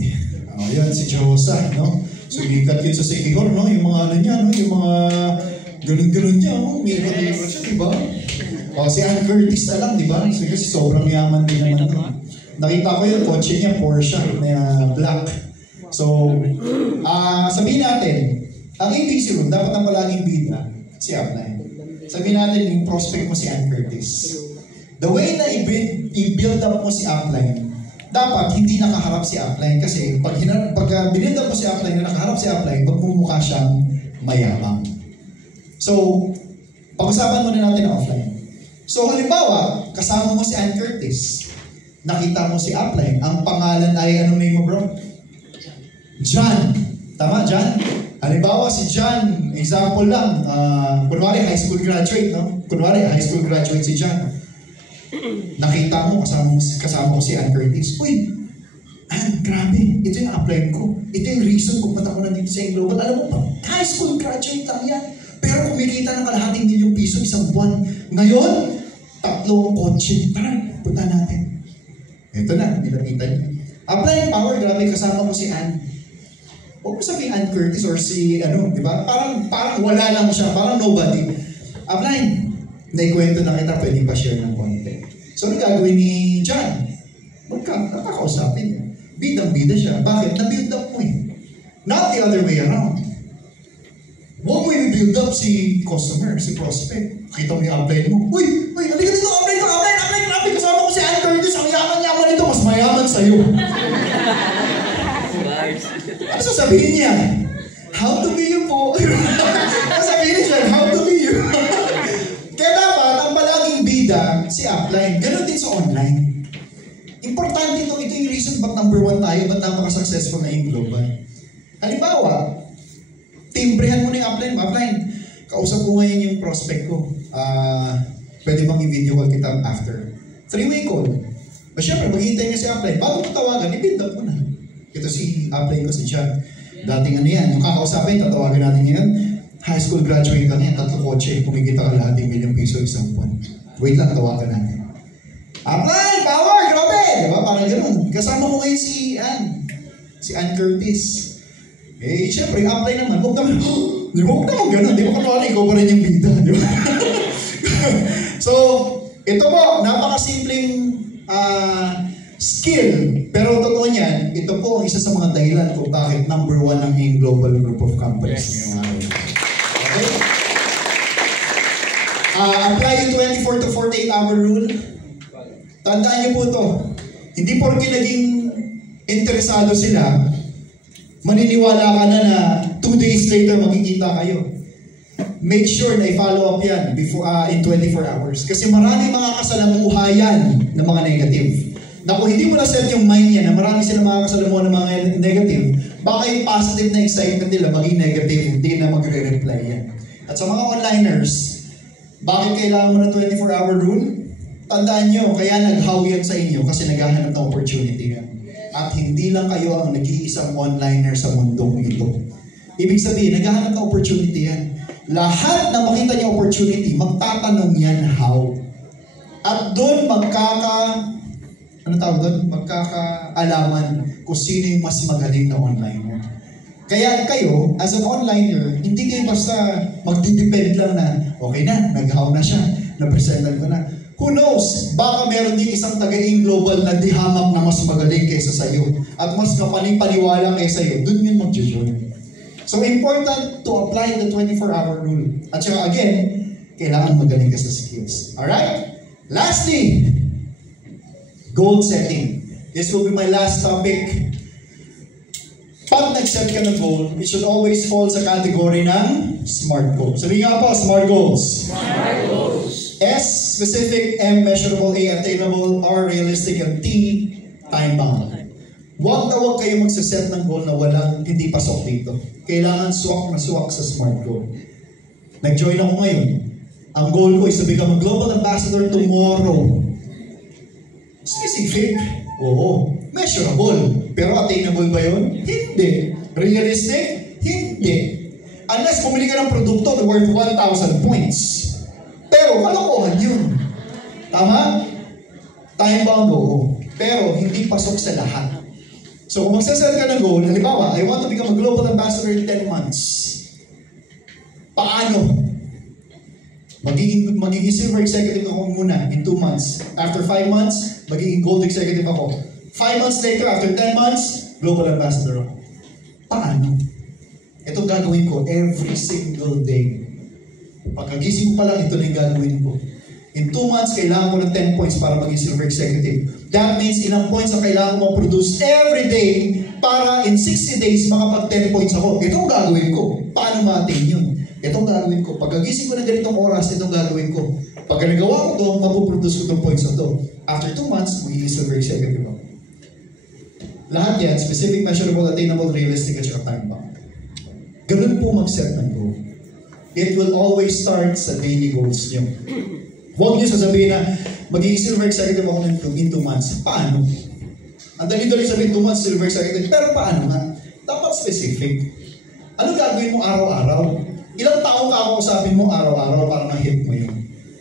Oh, yan, si Josa, no? Sumikat yun sa Sigihor, no? Yung mga ano niya, no? Yung mga ganun-ganun niya, no? May ikot-ikot siya, di ba? O, si Ann Curtis na lang, di ba? Kasi sobrang yaman din naman to. Nakita ko yung kotse niya, Porsche, na black. So, sabihin natin, ang ABC room, dapat ang palaging bida, si apply. Sabihin natin, yung prospect mo si Ann Curtis. The way na i-build up mo si upline, dapat hindi nakaharap si upline kasi pag binuild up mo si upline na nakaharap si upline, magmumukha siyang mayabang. So, pag-usapan muna natin ang offline. So, halimbawa, kasama mo si Ann Curtis, nakita mo si upline, ang pangalan ay, anong name mo bro? John. Tama, John? Halimbawa, si John, example lang, kunwari high school graduate, no? Kunwari high school graduate si John. Nakita mo, kasama ko si Ann Curtis. Uy, Ann, grabe, ito yung apply ko. Ito yung reason kung ba't ako nandito sa Global. Alam mo pa, high school graduate lang yan. Pero kumikita ng kalahating milyong piso isang buwan. Ngayon, 3 kotse. Tara, punta natin. Ito na, nilapitan niya. Apply ng power, grabe, kasama ko si Ann. Huwag mo sabihin Ann Curtis or si, di ba? Parang wala lang siya, parang nobody. Apply. Naikwento na kita, pwede pa share ng konti. So, ano gagawin ni John? Nakakausapin niya. Bidang-bida siya. Bakit? Na-build up mo eh. Not the other way around. Huwag mo i-build up si customer, si prospect. Kita mo yung upline mo. Uy, halika dito, upline, grabe, kasama ko si Ann Curtis, ang yaman-yaman nito, mas mayaman sa'yo. Ano sasabihin niya? How to be you po? Sasabihin niya, how to be you? Kaya dapat, ang palaging bida, si upline. Ganon din sa online. Importante ito yung reason ba't #1 tayo, ba't napaka-successful na yung global. Halimbawa, timbrehan mo na yung upline. Upline, kausap ko ngayon yung prospect ko. Pwede bang i-video call kita after? 3-way call. Siyempre, maghihintay niya si upline. Bago mo tawagan, i-build up mo na. Ito si upline ko si John. Dating ano yan, yung kakausapin, tatawagan natin ngayon. High school graduate ka niya, 3 kotse, kumikita ka lahat ng milyong piso isang buwan. Wait lang, tawagan natin. Upline, power, grabe! Diba? Parang gano'n. Kasama ko ngayon si Ann Curtis. Eh, syempre, apply naman. Huwag naman gano'n. Di ba kanwari, ikaw pa rin yung bida. Di ba? So, ito po, napakasimpleng skill. Pero totoo niyan, ito po ang isa sa mga dahilan kung bakit #1 ang AIM Global Group of Companies. Yes. Okay? Apply yung 24 to 48 hour rule. Tandaan niyo po ito. Hindi porke naging interesado sila, maniniwala ka na 2 days later makikita kayo. Make sure na i-follow up yan in 24 hours. Kasi marami mga kasalamuhayan ng mga negative. Na kung hindi mo na-set yung mind yan na marami silang mga kasalamuhan ng mga negative, baka yung positive na excitement nila maging negative, hindi na magre-reply yan. At sa mga onliners, bakit kailangan mo ng 24-hour rule? Tandaan nyo, kaya nag-how yan sa inyo kasi naghahanap ng opportunity yan. At hindi lang kayo ang nag-iisang onliner sa mundong ito. Ibig sabihin, naghahanap ng opportunity yan. Lahat na makita niyo opportunity, magtatanong yan how. At doon magkakaalaman kung sino yung mas magaling na onliner. Kaya kayo, as an onliner, hindi kayo basta magdidepend lang na, okay na, nag-how na siya, na-presentan ko na. Who knows, baka meron din isang taga-AIM Global na dihamak na mas magaling kaysa sa'yo at mas kapaning-paniwala kaysa sa'yo, dun yun mag-join. So important to apply the 24-hour rule. At saka again, kailangan magaling ka sa skills. Alright? Lastly, goal setting. This will be my last topic. pag nag-set ka ng goal, it should always fall sa category ng SMART goal. Sabi nga po, SMART goals. Smart goals. S, specific, M, measurable, A, attainable, R, realistic, and T, time-bound. Huwag na huwag kayo magsaset ng goal na walang hindi pasok dito. Kailangan swak na swak sa SMART goal. Nag-join ako ngayon. Ang goal ko is to become a global ambassador tomorrow. Specific? Oo. Measurable. Pero attainable ba yun? Hindi. Realistic? Hindi. Unless bumili ka ng produkto na worth 1,000 points. Pero kalokohan yun. Tama? Time-bound, oo. Pero hindi pasok sa lahat. So kung magsaset ka ng goal, halimbawa, I want to become a global ambassador in 10 months. Paano? Magiging silver executive ako muna in 2 months. After 5 months, magiging gold executive ako. 5 months later, after 10 months, global ambassador ako. Paano? Itong gagawin ko every single day. Pagkagising ko pa lang, ito na yung gagawin ko. In 2 months, kailangan ko ng 10 points para maging silver executive. That means ilang points ang kailangan mo produce every day para in 60 days makapag 10 points ako. Ito ang gagawin ko. Paano ma-attain yun? Ito ang gagawin ko. Pagkagising ko ng ganitong oras, ito ang gagawin ko. Pag nagawa ko ito, mapuproduce ko itong points na ito. After 2 months, magiging silver executive ako. Lahat yan, specific, measurable, attainable, realistic, at saka time-bound. Ganun po mag-set ng goal. It will always start sa daily goals niyo. Huwag niyo sasabihin na magiging silver executive ako in 2 months. Paano? Ang dali-dali sabihin 2 months silver executive. Pero paano nga? Dapat specific. Ano gagawin mo araw-araw? Ilang taong kakausapin mo araw-araw para ma-hit mo yun?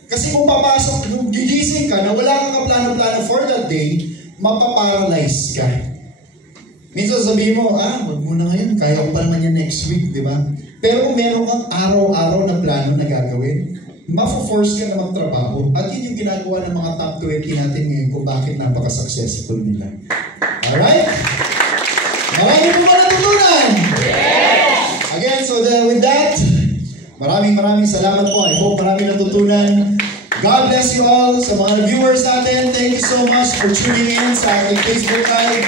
Kasi kung papasok, kung gigising ka na wala kang kaplano-plano for that day, mapaparalyze ka. Minsan sabihin mo, wag muna ngayon, kaya ko pa naman yan next week, di ba? Pero kung meron kang araw-araw na plano na gagawin, ma-force ka na magtrabaho. At yun yung ginagawa ng mga top 20 natin ngayon kung bakit napaka-successful nila. Alright? Marami po ba natutunan? Yes! Again, so with that, maraming salamat po. I hope marami natutunan. God bless you all. Sa mga viewers natin, thank you so much for tuning in sa ating Facebook Live.